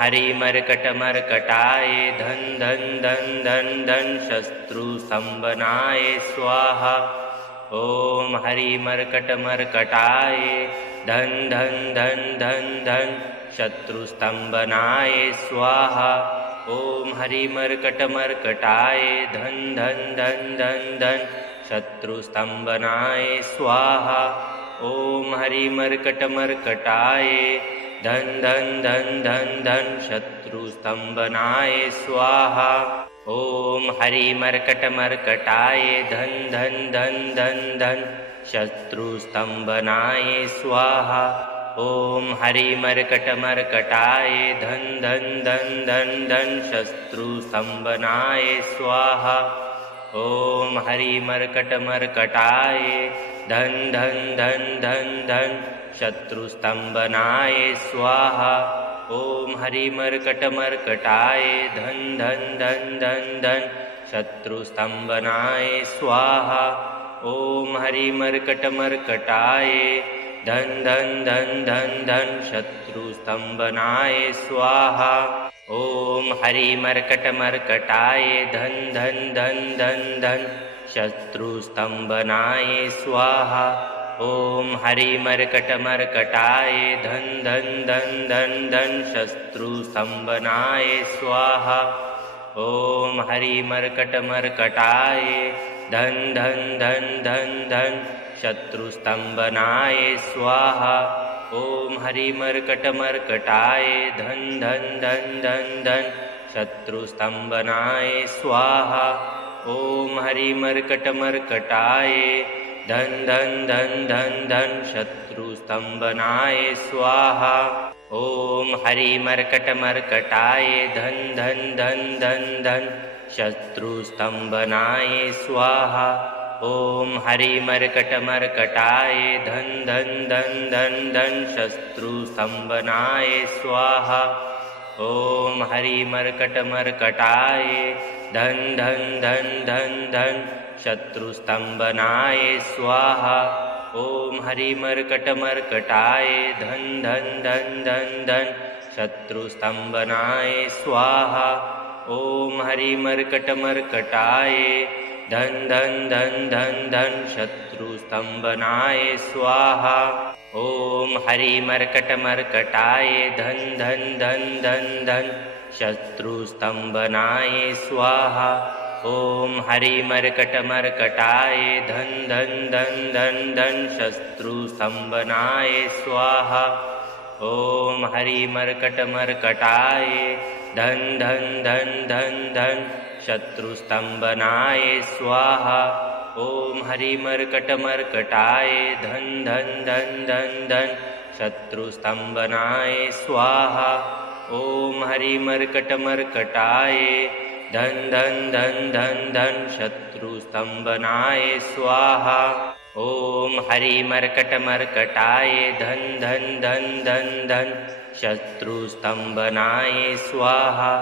हरिमर्कटमर्कटाय धन धन धन धन धन शत्रुस्तंभनाय स्वाहा। ॐ हरिमर्कटमर्कटाय धन धन धन धन धन शत्रुस्तंभनाय स्वाहा। ॐ हरिमर्कटमर्कटाय धन धन धन धन धन शत्रुस्तंभनाय स्वाहा। ॐ हरिमर्कटमर्कटाय धन धन धन धन धन शत्रुस्तंभनाय स्वाहा। ॐ हरिमर्कटमर्कटाय धन धन धन धन धन शत्रुस्तंभनाय स्वाहा। ॐ हरिमर्कटमर्कटाय धन धन धन धन धन शत्रुस्तंभनाय स्वाहा। ॐ हरिमर्कटमर्कटाय धन धन धन धन धन शत्रुस्तंभनाय स्वाहा। ॐ हरिमर्कटमर्कटाय धन धन धन धन धन शत्रुस्तंभनाय स्वाहा। ॐ हरिमर्कटमर्कटाय धन धन धन धन धन शत्रुस्तंभनाय स्वाहा। ॐ हरिमर्कटमर्कटाय धन धन धन धन धन शत्रुस्तंभनाय स्वाहा। ॐ हरिमर्कटमर्कटाय धन धन धन धन धन शत्रुस्तंभनाय स्वाहा। ॐ हरिमर्कटमर्कटाय धन धन धन धन धन शत्रुस्तंभनाय स्वाहा। ॐ हरिमर्कटमर्कटाय धन धन धन धन धन शत्रुस्तंभनाय स्वाहा। ॐ हरिमर्कटमर्कटाय धन धन धन धन धन शत्रुस्तंभनाय स्वाहा। ॐ हरिमर्कटमर्कटाय धन धन धन धन धन शत्रुस्तंभनाय स्वाहा। ॐ हरिमर्कटमर्कटाय धन धन धन धन धन शत्रुस्तंभनाय स्वाहा। ॐ हरिमर्कटमर्कटाय धन धन धन धन धन शत्रुस्तंभनाय स्वाहा। ॐ हरिमर्कटमर्कटाय धन धन धन धन धन शत्रुस्तंभनाय स्वाहा। ॐ हरिमर्कटमर्कटाय धन धन धन धन धन शत्रुस्तंभनाय स्वाहा। ॐ हरिमर्कटमर्कटाय धन धन धन धन धन शत्रुस्तंभनाय स्वाहा। ॐ हरिमर्कटमर्कटाय धन धन धन धन धन शत्रुस्तंभनाय स्वाहा। ॐ हरिमर्कटमर्कटाय धन धन धन धन धन शत्रुस्तंभनाय स्वाहा। ॐ हरिमर्कटमर्कटाय धन धन धन धन धन शत्रुस्तंभनाय स्वाहा। ॐ हरिमर्कटमर्कटाय धन धन धन धन धन शत्रुस्तंभनाय स्वाहा। ॐ हरिमर्कटमर्कटाय धन धन धन धन धन शत्रुस्तंभनाय स्वाहा।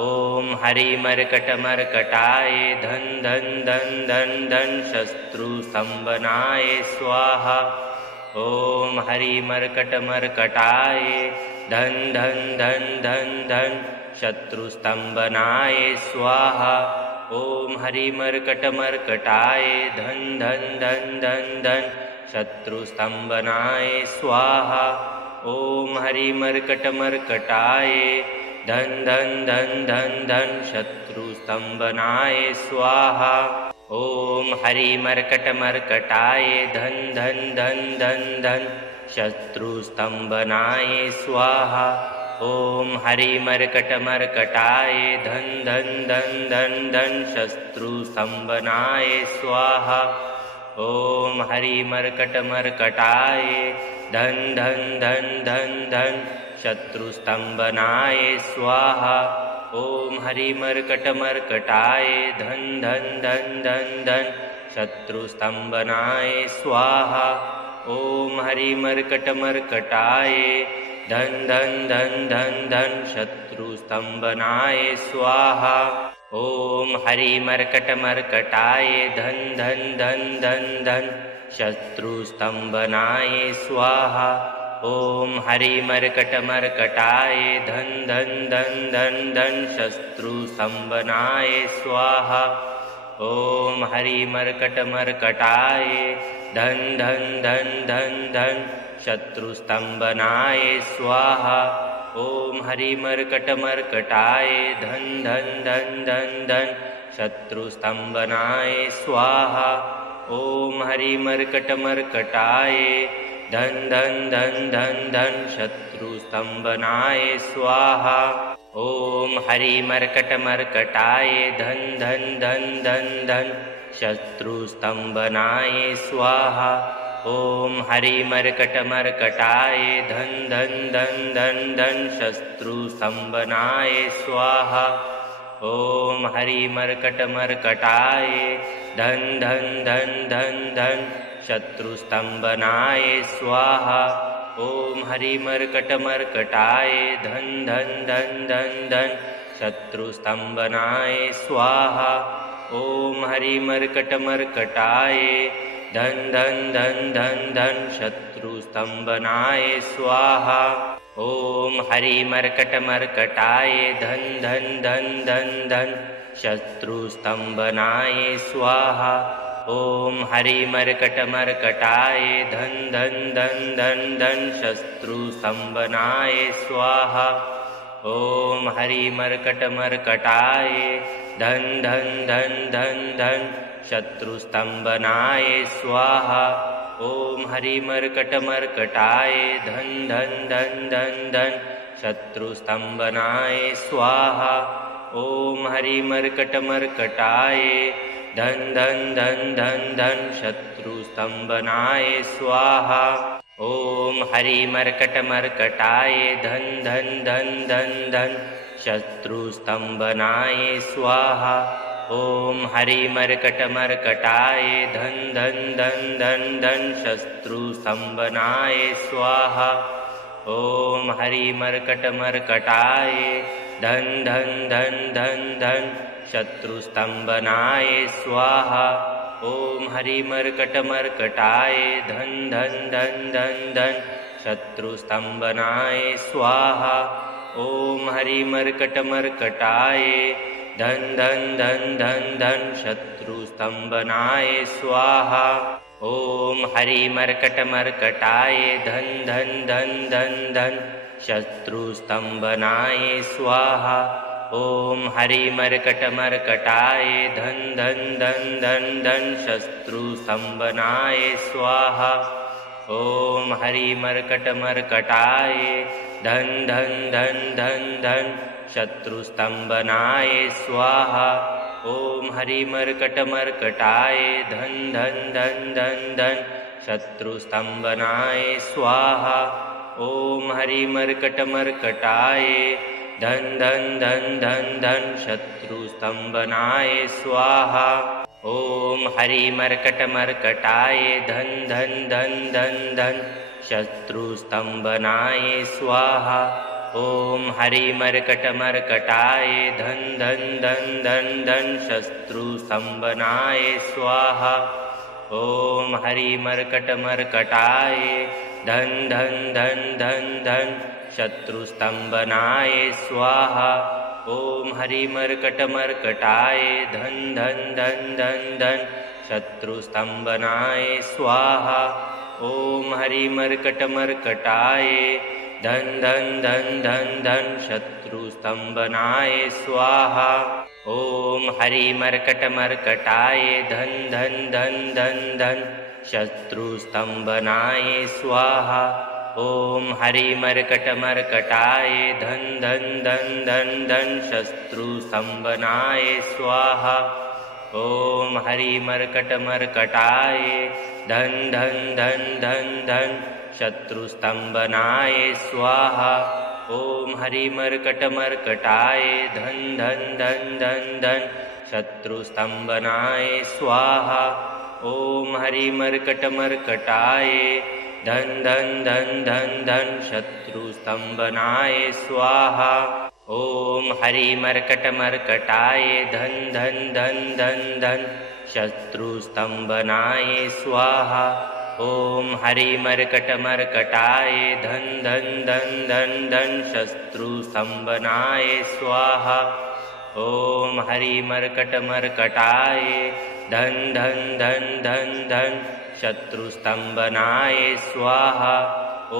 ॐ हरिमर्कटमर्कटाय धन धन धन धन धन शत्रुस्तंभनाय स्वाहा। ॐ हरिमर्कटमर्कटाय धन धन धन धन धन शत्रुस्तंभनाय स्वाहा। ॐ हरिमर्कटमर्कटाय धन धन धन धन धन शत्रुस्तंभनाय स्वाहा। ॐ हरिमर्कटमर्कटाय धन धन धन धन धन शत्रुस्तंभनाय स्वाहा। ॐ हरिमर्कटमर्कटाय धन धन धन धन धन शत्रुस्तंभनाय स्वाहा। ॐ हरिमर्कटमर्कटाय धन धन धन धन धन शत्रुस्तंभनाय स्वाहा। ॐ हरिमर्कटमर्कटाय धन धन धन धन धन शत्रुस्तंभनाय स्वाहा। ॐ हरिमर्कटमर्कटाय धन धन धन धन धन शत्रुस्तंभनाय स्वाहा। ॐ हरिमर्कटमर्कटाय धन धन धन धन धन शत्रुस्तंभनाय स्वाहा। ॐ हरिमर्कटमर्कटाय धन धन धन धन धन शत्रुस्तंभनाय स्वाहा। ॐ हरिमर्कटमर्कटाय धन धन धन धन धन शत्रुस्तंभनाय स्वाहा। ॐ हरिमर्कटमर्कटाय धन धन धन धन धन शत्रुस्तंभनाय स्वाहा। ॐ हरिमर्कटमर्कटाय धन धन धन धन धन शत्रुस्तंभनाय स्वाहा। ॐ हरिमर्कटमर्कटाय धन धन धन धन धन शत्रुस्तंभनाय स्वाहा। ॐ हरिमर्कटमर्कटाय धन धन धन धन धन शत्रुस्तंभनाय स्वाहा। ॐ हरिमर्कटमर्कटाय धन धन धन धन धन शत्रुस्तंभनाय स्वाहा। ॐ हरिमर्कटमर्कटाय धन धन धन धन धन शत्रुस्तंभनाय स्वाहा। ॐ हरिमर्कटमर्कटाय धन धन धन धन धन शत्रुस्तंभनाय स्वाहा। ॐ हरिमर्कटमर्कटाय धन धन धन धन धन शत्रुस्तंभनाय स्वाहा। ॐ हरिमर्कटमर्कटाय धन धन धन धन धन शत्रुस्तंभनाय स्वाहा। ॐ हरिमर्कटमर्कटाय धन धन धन धन धन शत्रुस्तंभनाय स्वाहा। ॐ हरिमर्कटमर्कटाय धन धन धन धन धन शत्रुस्तंभनाय स्वाहा। ॐ हरिमर्कटमर्कटाय धन धन धन धन धन शत्रुस्तंभनाय स्वाहा। ॐ हरिमर्कटमर्कटाय धन धन धन धन धन शत्रुस्तंभनाय स्वाहा। ॐ हरिमर्कटमर्कटाय धन धन धन धन धन शत्रुस्तंभनाय स्वाहा। ॐ हरिमर्कटमर्कटाय धन धन धन धन धन शत्रुस्तंभनाय स्वाहा। ॐ हरिमर्कटमर्कटाय धन धन धन धन धन शत्रुस्तंभनाय स्वाहा। ॐ हरिमर्कटमर्कटाय धन धन धन धन धन शत्रुस्तंभनाय स्वाहा। ॐ हरिमर्कटमर्कटाय धन धन धन धन धन शत्रुस्तंभनाय स्वाहा। ॐ हरिमर्कटमर्कटाय धन धन धन धन धन शत्रुस्तंभनाय स्वाहा। ॐ हरिमर्कटमर्कटाय धन धन धन धन धन शत्रुस्तंभनाय स्वाहा। ॐ हरिमर्कटमर्कटाय धन धन धन धन धन शत्रुस्तंभनाय स्वाहा। ॐ हरिमर्कटमर्कटाय धन धन धन धन धन शत्रुस्तंभनाय स्वाहा। ॐ हरिमर्कटमर्कटाय धन धन धन धन धन शत्रुस्तंभनाय स्वाहा। ॐ हरिमर्कटमर्कटाय धन धन धन धन धन शत्रुस्तंभनाय स्वाहा। ॐ हरिमर्कटमर्कटाय धन धन धन धन धन शत्रुस्तंभनाय स्वाहा। ॐ हरिमर्कटमर्कटाय धन धन धन धन धन शत्रुस्तंभनाय स्वाहा। ॐ हरिमर्कटमर्कटाय धन धन धन धन धन शत्रुस्तंभनाय स्वाहा। ॐ हरिमर्कटमर्कटाय धन धन धन धन धन शत्रुस्तंभनाय स्वाहा। ॐ हरिमर्कटमर्कटाय धन धन धन धन धन शत्रुस्तंभनाय स्वाहा। ॐ हरिमर्कटमर्कटाय धन धन धन धन धन शत्रुस्तंभनाय स्वाहा। ॐ हरिमर्कटमर्कटाय धन धन धन धन धन शत्रुस्तंभनाय स्वाहा। ॐ हरिमर्कटमर्कटाय धन धन धन धन धन शत्रुस्तंभनाय स्वाहा। ॐ हरिमर्कटमर्कटाय धन धन धन धन धन शत्रुस्तंभनाय स्वाहा। ॐ हरिमर्कटमर्कटाय धन धन धन धन धन शत्रुस्तंभनाय स्वाहा। ॐ हरिमर्कटमर्कटाय धन धन धन धन धन शत्रुस्तंभनाय स्वाहा। ॐ हरिमर्कटमर्कटाय धन धन धन धन धन शत्रुस्तंभनाय स्वाहा। ॐ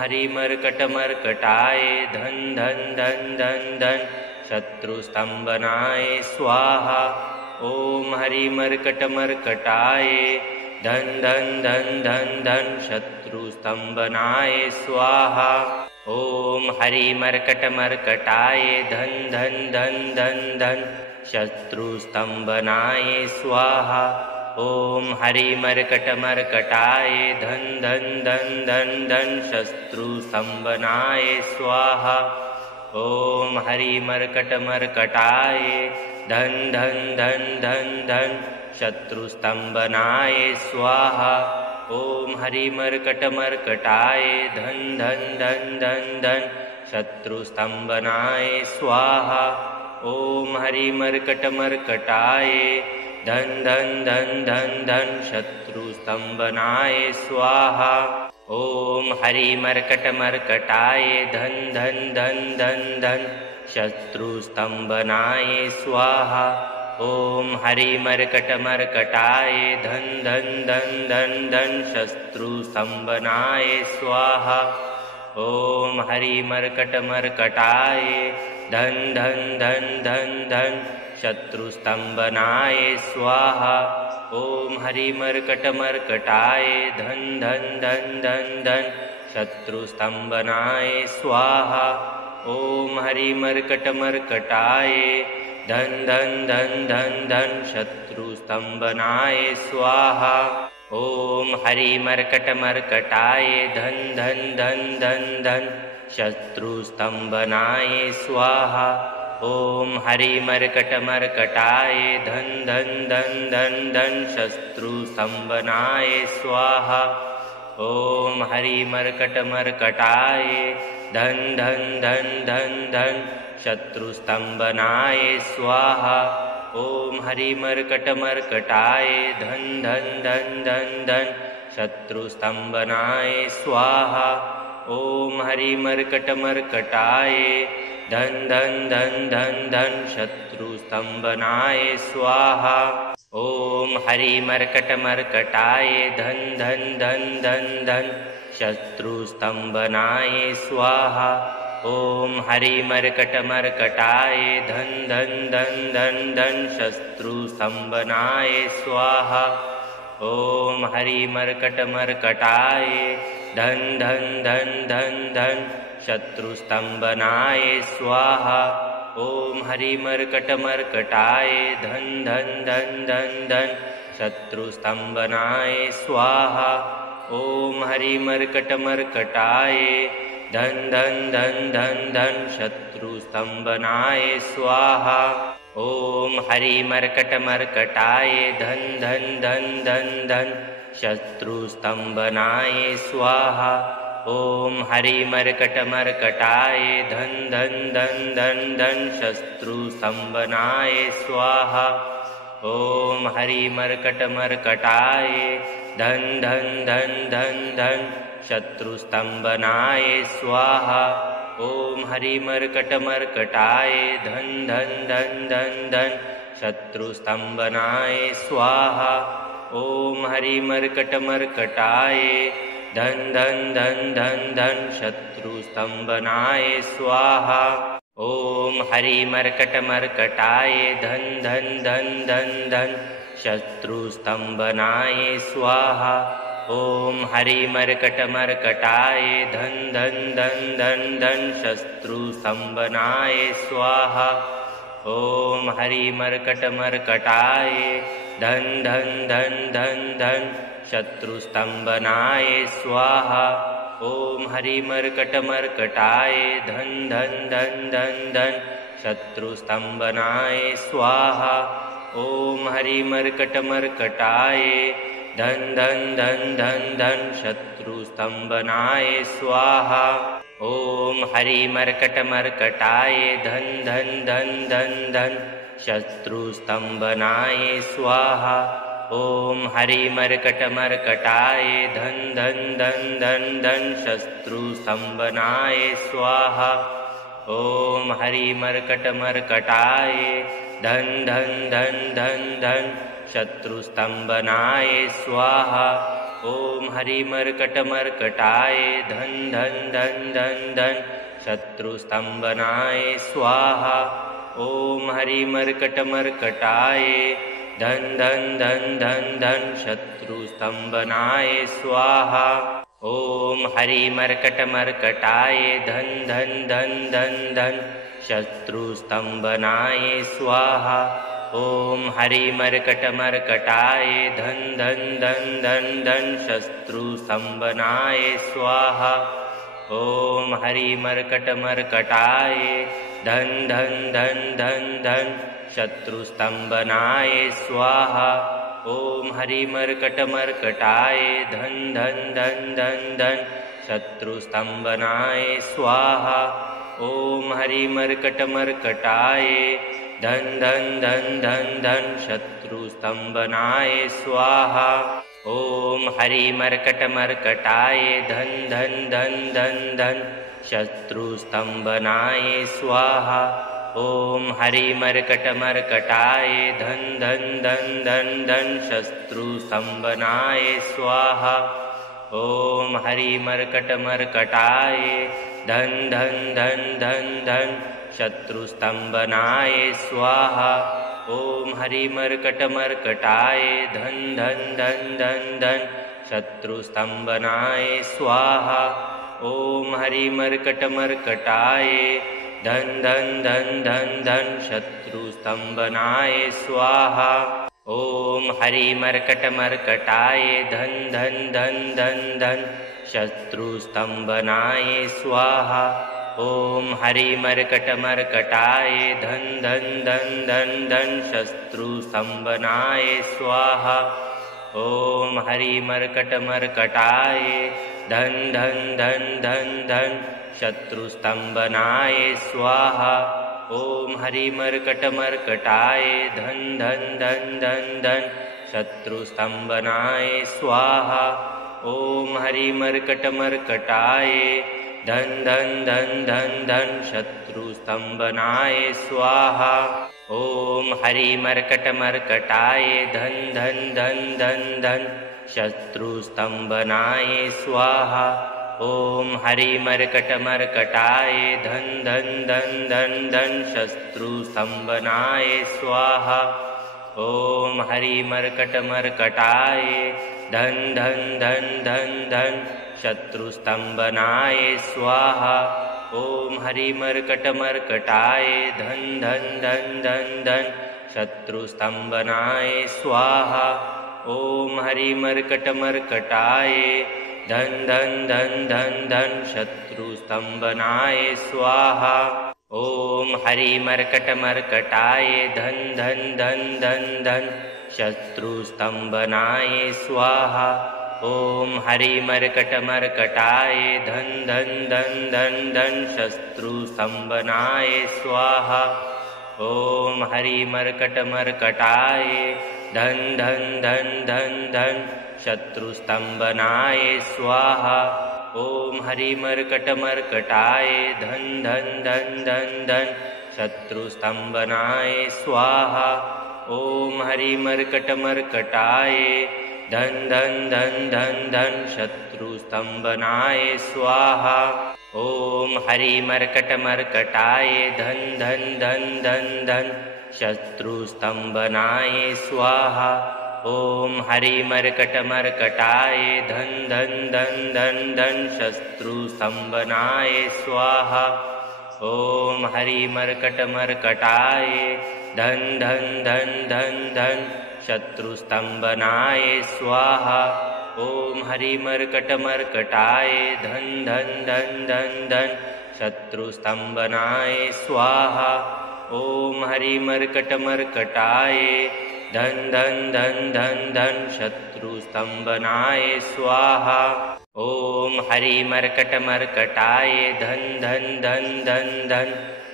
हरिमर्कटमर्कटाय धन धन धन धन धन शत्रुस्तंभनाय स्वाहा। ॐ हरिमर्कटमर्कटाय धन धन धन धन धन शत्रुस्तंभनाय स्वाहा। ॐ हरिमर्कटमर्कटाय धन धन धन धन धन शत्रुस्तंभनाय स्वाहा। ॐ हरिमर्कटमर्कटाय धन धन धन धन धन शत्रुस्तंभनाय स्वाहा। ॐ हरिमर्कटमर्कटाय धन धन धन धन धन शत्रुस्तंभनाय स्वाहा। ॐ हरिमर्कटमर्कटाय धन धन धन धन धन शत्रुस्तंभनाय स्वाहा। ॐ हरिमर्कटमर्कटाय धन धन धन धन धन शत्रुस्तंभनाय स्वाहा। ॐ हरिमर्कटमर्कटाय धन धन धन धन धन शत्रुस्तंभनाय स्वाहा। ॐ हरिमर्कटमर्कटाय धन धन धन धन धन शत्रुस्तंभनाय स्वाहा। ॐ हरिमर्कटमर्कटाय धन धन धन धन धन शत्रुस्तंभनाय स्वाहा। ॐ हरिमर्कटमर्कटाय धन धन धन धन धन शत्रुस्तंभनाय स्वाहा। ॐ हरिमर्कटमर्कटाय धन धन धन धन धन शत्रुस्तंभनाय स्वाहा। ॐ हरिमर्कटमर्कटाय धन धन धन धन धन शत्रुस्तंभनाय स्वाहा। ॐ हरिमर्कटमर्कटाय धन धन धन धन धन शत्रुस्तंभनाय स्वाहा। ॐ हरिमर्कटमर्कटाय धन धन धन धन धन शत्रुस्तंभनाय स्वाहा। ॐ हरिमर्कटमर्कटाय धन धन धन धन धन शत्रुस्तंभनाय स्वाहा। ॐ हरिमर्कटमर्कटाय धन धन धन धन धन शत्रुस्तंभनाय स्वाहा। ॐ हरिमर्कटमर्कटाय धन धन धन धन धन शत्रुस्तंभनाय स्वाहा। ॐ हरिमर्कटमर्कटाय धन धन धन धन धन शत्रुस्तंभनाय स्वाहा। ॐ हरिमर्कटमर्कटाय धन धन धन धन धन शत्रुस्तंभनाय स्वाहा। ॐ हरिमर्कटमर्कटाय धन धन धन धन धन शत्रुस्तंभनाय स्वाहा। ॐ हरिमर्कटमर्कटाय धन धन धन धन धन शत्रुस्तंभनाय स्वाहा। ॐ हरिमर्कटमर्कटाय धन धन धन धन धन शत्रुस्तंभनाय स्वाहा। ॐ हरिमर्कटमर्कटाय धन धन धन धन धन शत्रुस्तंभनाय स्वाहा। ॐ हरिमर्कटमर्कटाय धन धन धन धन धन शत्रुस्तंभनाय स्वाहा। ॐ हरिमर्कटमर्कटाय धन धन धन धन धन शत्रुस्तंभनाय स्वाहा। ॐ हरिमर्कटमर्कटाय धन धन धन धन धन शत्रुस्तंभनाय स्वाहा। ॐ हरिमर्कटमर्कटाय धन धन धन धन धन शत्रुस्तंभनाय स्वाहा। ॐ हरिमर्कटमर्कटाय धन धन धन धन धन शत्रुस्तंभनाय स्वाहा। ॐ हरिमर्कटमर्कटाय धन धन धन धन धन शत्रुस्तंभनाय स्वाहा। ॐ हरिमर्कटमर्कटाय धन धन धन धन धन शत्रुस्तंभनाय स्वाहा। ॐ हरिमर्कटमर्कटाय धन धन धन धन धन शत्रुस्तंभनाय स्वाहा। ॐ हरिमर्कटमर्कटाय धन धन धन धन धन शत्रुस्तंभनाय स्वाहा। ॐ हरिमर्कटमर्कटाय धन धन धन धन धन शत्रुस्तंभनाय स्वाहा। ॐ हरिमर्कटमर्कटाय धन धन धन धन धन शत्रुस्तंभनाय स्वाहा। ॐ हरिमर्कटमर्कटाय धन धन धन धन धन शत्रुस्तंभनाय स्वाहा। ॐ हरिमर्कटमर्कटाय धन धन धन धन धन शत्रुस्तंभनाय स्वाहा। ॐ हरिमर्कटमर्कटाय धन धन धन धन धन शत्रुस्तंभनाय स्वाहा। ॐ हरिमर्कटमर्कटाय धन धन धन धन धन शत्रुस्तंभनाय स्वाहा। ॐ हरिमर्कटमर्कटाय धन धन धन धन धन शत्रुस्तंभनाय स्वाहा। ॐ हरिमर्कटमर्कटाय धन धन धन धन धन शत्रुस्तंभनाय स्वाहा। ॐ हरिमर्कटमर्कटाय धन धन धन धन धन शत्रुस्तंभनाय स्वाहा। ॐ हरिमर्कटमर्कटाय धन धन धन धन धन शत्रुस्तंभनाय स्वाहा। ॐ हरिमर्कटमर्कटाय धन धन धन धन धन शत्रुस्तंभनाय स्वाहा। ॐ हरिमर्कटमर्कटाय धन धन धन धन धन शत्रुस्तंभनाय स्वाहा। ॐ हरिमर्कटमर्कटाय धन धन धन धन धन शत्रुस्तंभनाय स्वाहा। ॐ हरिमर्कटमर्कटाय धन धन धन धन धन शत्रुस्तंभनाय स्वाहा। ॐ हरिमर्कटमर्कटाय धन धन धन धन धन शत्रुस्तंभनाय स्वाहा। ॐ हरिमर्कटमर्कटाय धन धन धन धन धन शत्रुस्तंभनाय स्वाहा। ॐ हरिमर्कटमर्कटाय धन धन धन धन धन शत्रुस्तंभनाय स्वाहा। ॐ हरिमर्कटमर्कटाय धन धन धन धन धन शत्रुस्तंभनाय स्वाहा। ॐ हरिमर्कटमर्कटाय धन धन धन धन धन शत्रुस्तंभनाय स्वाहा। ॐ हरिमर्कटमर्कटाय धन धन धन धन धन शत्रुस्तंभनाय स्वाहा। ॐ हरिमर्कटमर्कटाय धन धन धन धन धन शत्रुस्तंभनाय स्वाहा। ॐ हरिमर्कटमर्कटाय धन धन धन धन धन शत्रुस्तंभनाय स्वाहा। ॐ हरिमर्कटमर्कटाय धन धन धन धन धन शत्रुस्तंभनाय स्वाहा। ॐ हरिमर्कटमर्कटाय धन धन धन धन धन शत्रुस्तंभनाय स्वाहा। ॐ हरिमर्कटमर्कटाय धन धन धन धन धन शत्रुस्तंभनाय स्वाहा। ॐ हरिमर्कटमर्कटाय धन धन धन धन धन शत्रुस्तंभनाय स्वाहा। ॐ हरिमर्कटमर्कटाय धन धन धन धन धन शत्रुस्तंभनाय स्वाहा। ॐ हरिमर्कटमर्कटाय धन धन धन धन धन शत्रुस्तंभनाय स्वाहा। ॐ हरिमर्कटमर्कटाय धन धन धन धन धन शत्रुस्तंभनाय स्वाहा। ॐ हरिमर्कटमर्कटाय धन धन धन धन धन शत्रुस्तंभनाय स्वाहा। ॐ हरिमर्कटमर्कटाय धन धन धन धन धन शत्रुस्तंभनाय स्वाहा। ॐ हरिमर्कटमर्कटाय धन धन धन धन धन शत्रुस्तंभनाय स्वाहा। ॐ हरिमर्कटमर्कटाय धन धन धन धन धन शत्रुस्तंभनाय स्वाहा। ॐ हरिमर्कटमर्कटाय धन धन धन धन धन शत्रुस्तंभनाय स्वाहा। ॐ हरिमर्कटमर्कटाय धन धन धन धन धन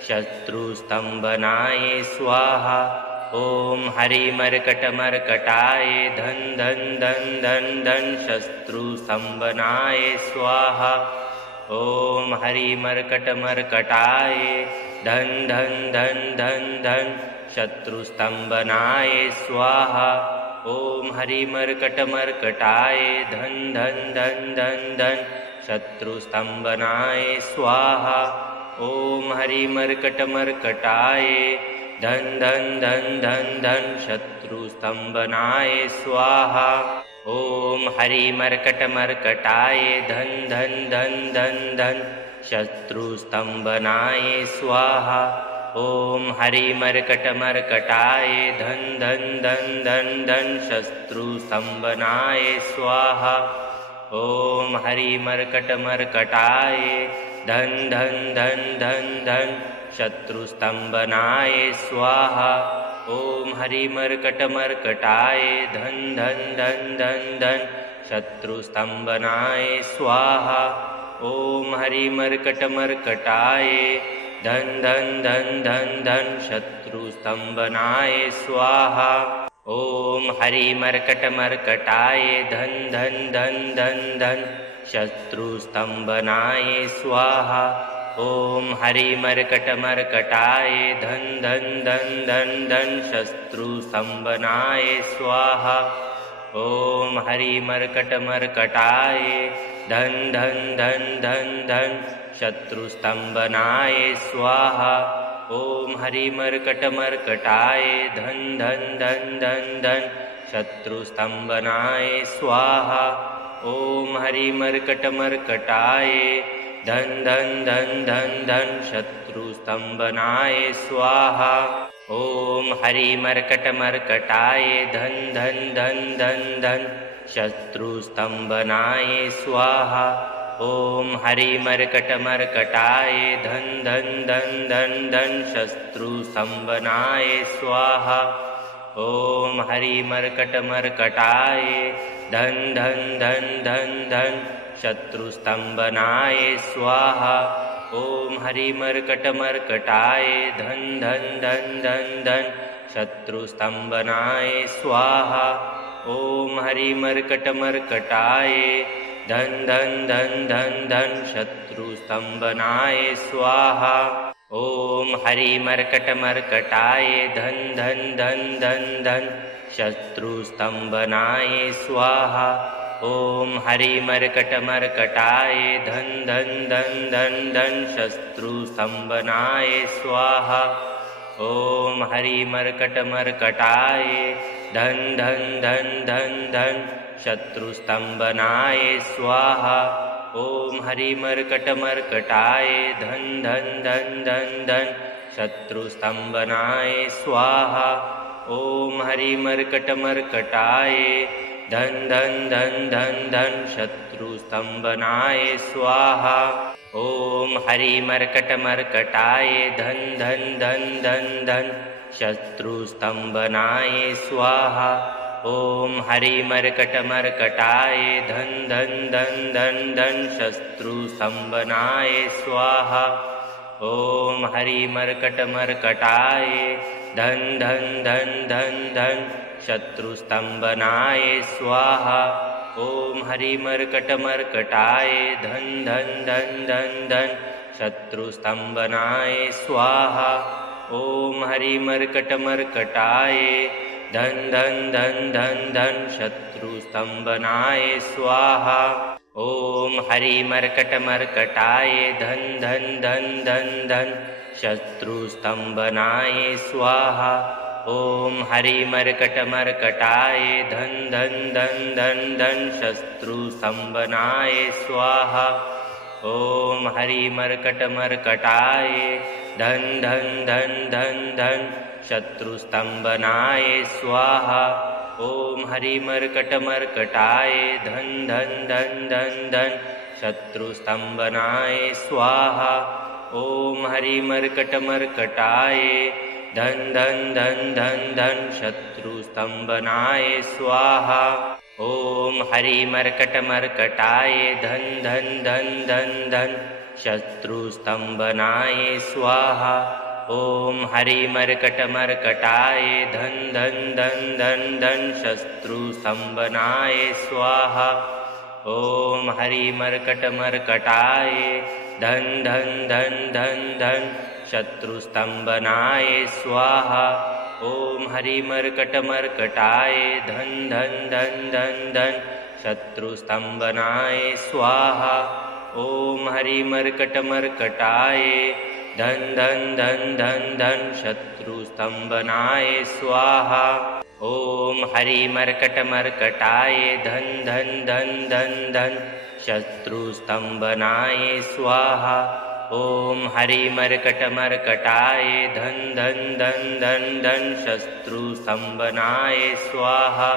शत्रुस्तंभनाय स्वाहा। ॐ हरिमर्कटमर्कटाय धन धन धन धन धन शत्रुस्तंभनाय स्वाहा। ॐ हरिमर्कटमर्कटाय धन धन धन धन धन शत्रुस्तंभनाय स्वाहा। ॐ हरिमर्कटमर्कटाय धन धन धन धन धन शत्रुस्तंभनाय स्वाहा। ॐ हरिमर्कटमर्कटाय धन धन धन धन धन शत्रुस्तंभनाय स्वाहा। ॐ हरिमर्कटमर्कटाय धन धन धन धन धन शत्रुस्तंभनाय स्वाहा। ॐ हरिमर्कटमर्कटाय धन धन धन धन धन शत्रुस्तंभनाय स्वाहा। ॐ हरिमर्कटमर्कटाय धन धन धन धन धन शत्रुस्तंभनाय स्वाहा। ॐ हरिमर्कटमर्कटाय धन धन धन धन धन शत्रुस्तंभनाय स्वाहा। ॐ हरिमर्कटमर्कटाय धन धन धन धन धन शत्रुस्तंभनाय स्वाहा। ॐ हरिमर्कटमर्कटाय धन धन धन धन धन शत्रुस्तंभनाय स्वाहा। ॐ हरिमर्कटमर्कटाय धन धन धन धन धन शत्रुस्तंभनाय स्वाहा। ॐ हरिमर्कटमर्कटाय धन धन धन धन धन शत्रुस्तंभनाय स्वाहा। ॐ हरिमर्कटमर्कटाय धन धन धन धन धन शत्रुस्तंभनाय स्वाहा। ॐ हरिमर्कटमर्कटाय धन धन धन धन धन शत्रुस्तंभनाय स्वाहा। ॐ हरिमर्कटमर्कटाय धन धन धन धन धन शत्रुस्तंभनाय स्वाहा। ॐ हरिमर्कटमर्कटाय धन धन धन धन धन शत्रुस्तंभनाय स्वाहा। ॐ हरिमर्कटमर्कटाय धन धन धन धन धन शत्रुस्तंभनाय स्वाहा। ॐ हरिमर्कटमर्कटाय धन धन धन धन धन शत्रुस्तंभनाय स्वाहा। ॐ हरिमर्कटमर्कटाय धन धन धन धन धन शत्रुस्तंभनाय स्वाहा। ॐ हरिमर्कटमर्कटाय धन धन धन धन धन शत्रुस्तंभनाय स्वाहा। ॐ हरिमर्कटमर्कटाय धन धन धन धन धन शत्रुस्तंभनाय स्वाहा। ॐ हरिमर्कटमर्कटाय धन धन धन धन धन शत्रुस्तंभनाय स्वाहा। ॐ हरिमर्कटमर्कटाय धन धन धन धन धन शत्रुस्तंभनाय स्वाहा। ॐ हरिमर्कटमर्कटाय धन धन धन धन धन शत्रुस्तंभनाय स्वाहा। ॐ हरिमर्कटमर्कटाय धन धन धन धन धन शत्रुस्तंभनाय स्वाहा। ॐ हरिमर्कटमर्कटाय धन धन धन धन धन शत्रुस्तंभनाय स्वाहा। ॐ हरिमर्कटमर्कटाय धन धन धन धन धन शत्रुस्तंभनाय स्वाहा। ॐ हरिमर्कटमर्कटाय धन धन धन धन धन शत्रुस्तंभनाय स्वाहा। ॐ हरिमर्कटमर्कटाय धन धन धन धन धन शत्रुस्तंभनाय स्वाहा। ॐ हरिमर्कटमर्कटाय धन धन धन धन धन शत्रुस्तंभनाय स्वाहा। ॐ हरिमर्कटमर्कटाय धन धन धन धन धन शत्रुस्तंभनाय स्वाहा। ॐ हरिमर्कटमर्कटाय धन धन धन धन धन शत्रुस्तंभनाय स्वाहा। ॐ हरिमर्कटमर्कटाय धन धन धन धन धन शत्रुस्तंभनाय स्वाहा। ॐ हरिमर्कटमर्कटाय धन धन धन धन धन शत्रुस्तंभनाय स्वाहा। ॐ हरिमर्कटमर्कटाय धन धन धन धन धन शत्रुस्तंभनाय स्वाहा। ॐ हरिमर्कटमर्कटाय धन धन धन धन धन शत्रुस्तंभनाय स्वाहा। ॐ हरिमर्कटमर्कटाय धन धन धन धन धन शत्रुस्तंभनाय स्वाहा। ॐ हरिमर्कटमर्कटाय धन धन धन धन धन शत्रुस्तंभनाय स्वाहा। ॐ हरिमर्कटमर्कटाय धन धन धन धन धन शत्रुस्तंभनाय स्वाहा। ॐ हरिमर्कटमर्कटाय धन धन धन धन धन शत्रुस्तंभनाय स्वाहा। ॐ हरिमर्कटमर्कटाय धन धन धन धन धन शत्रुस्तंभनाय स्वाहा।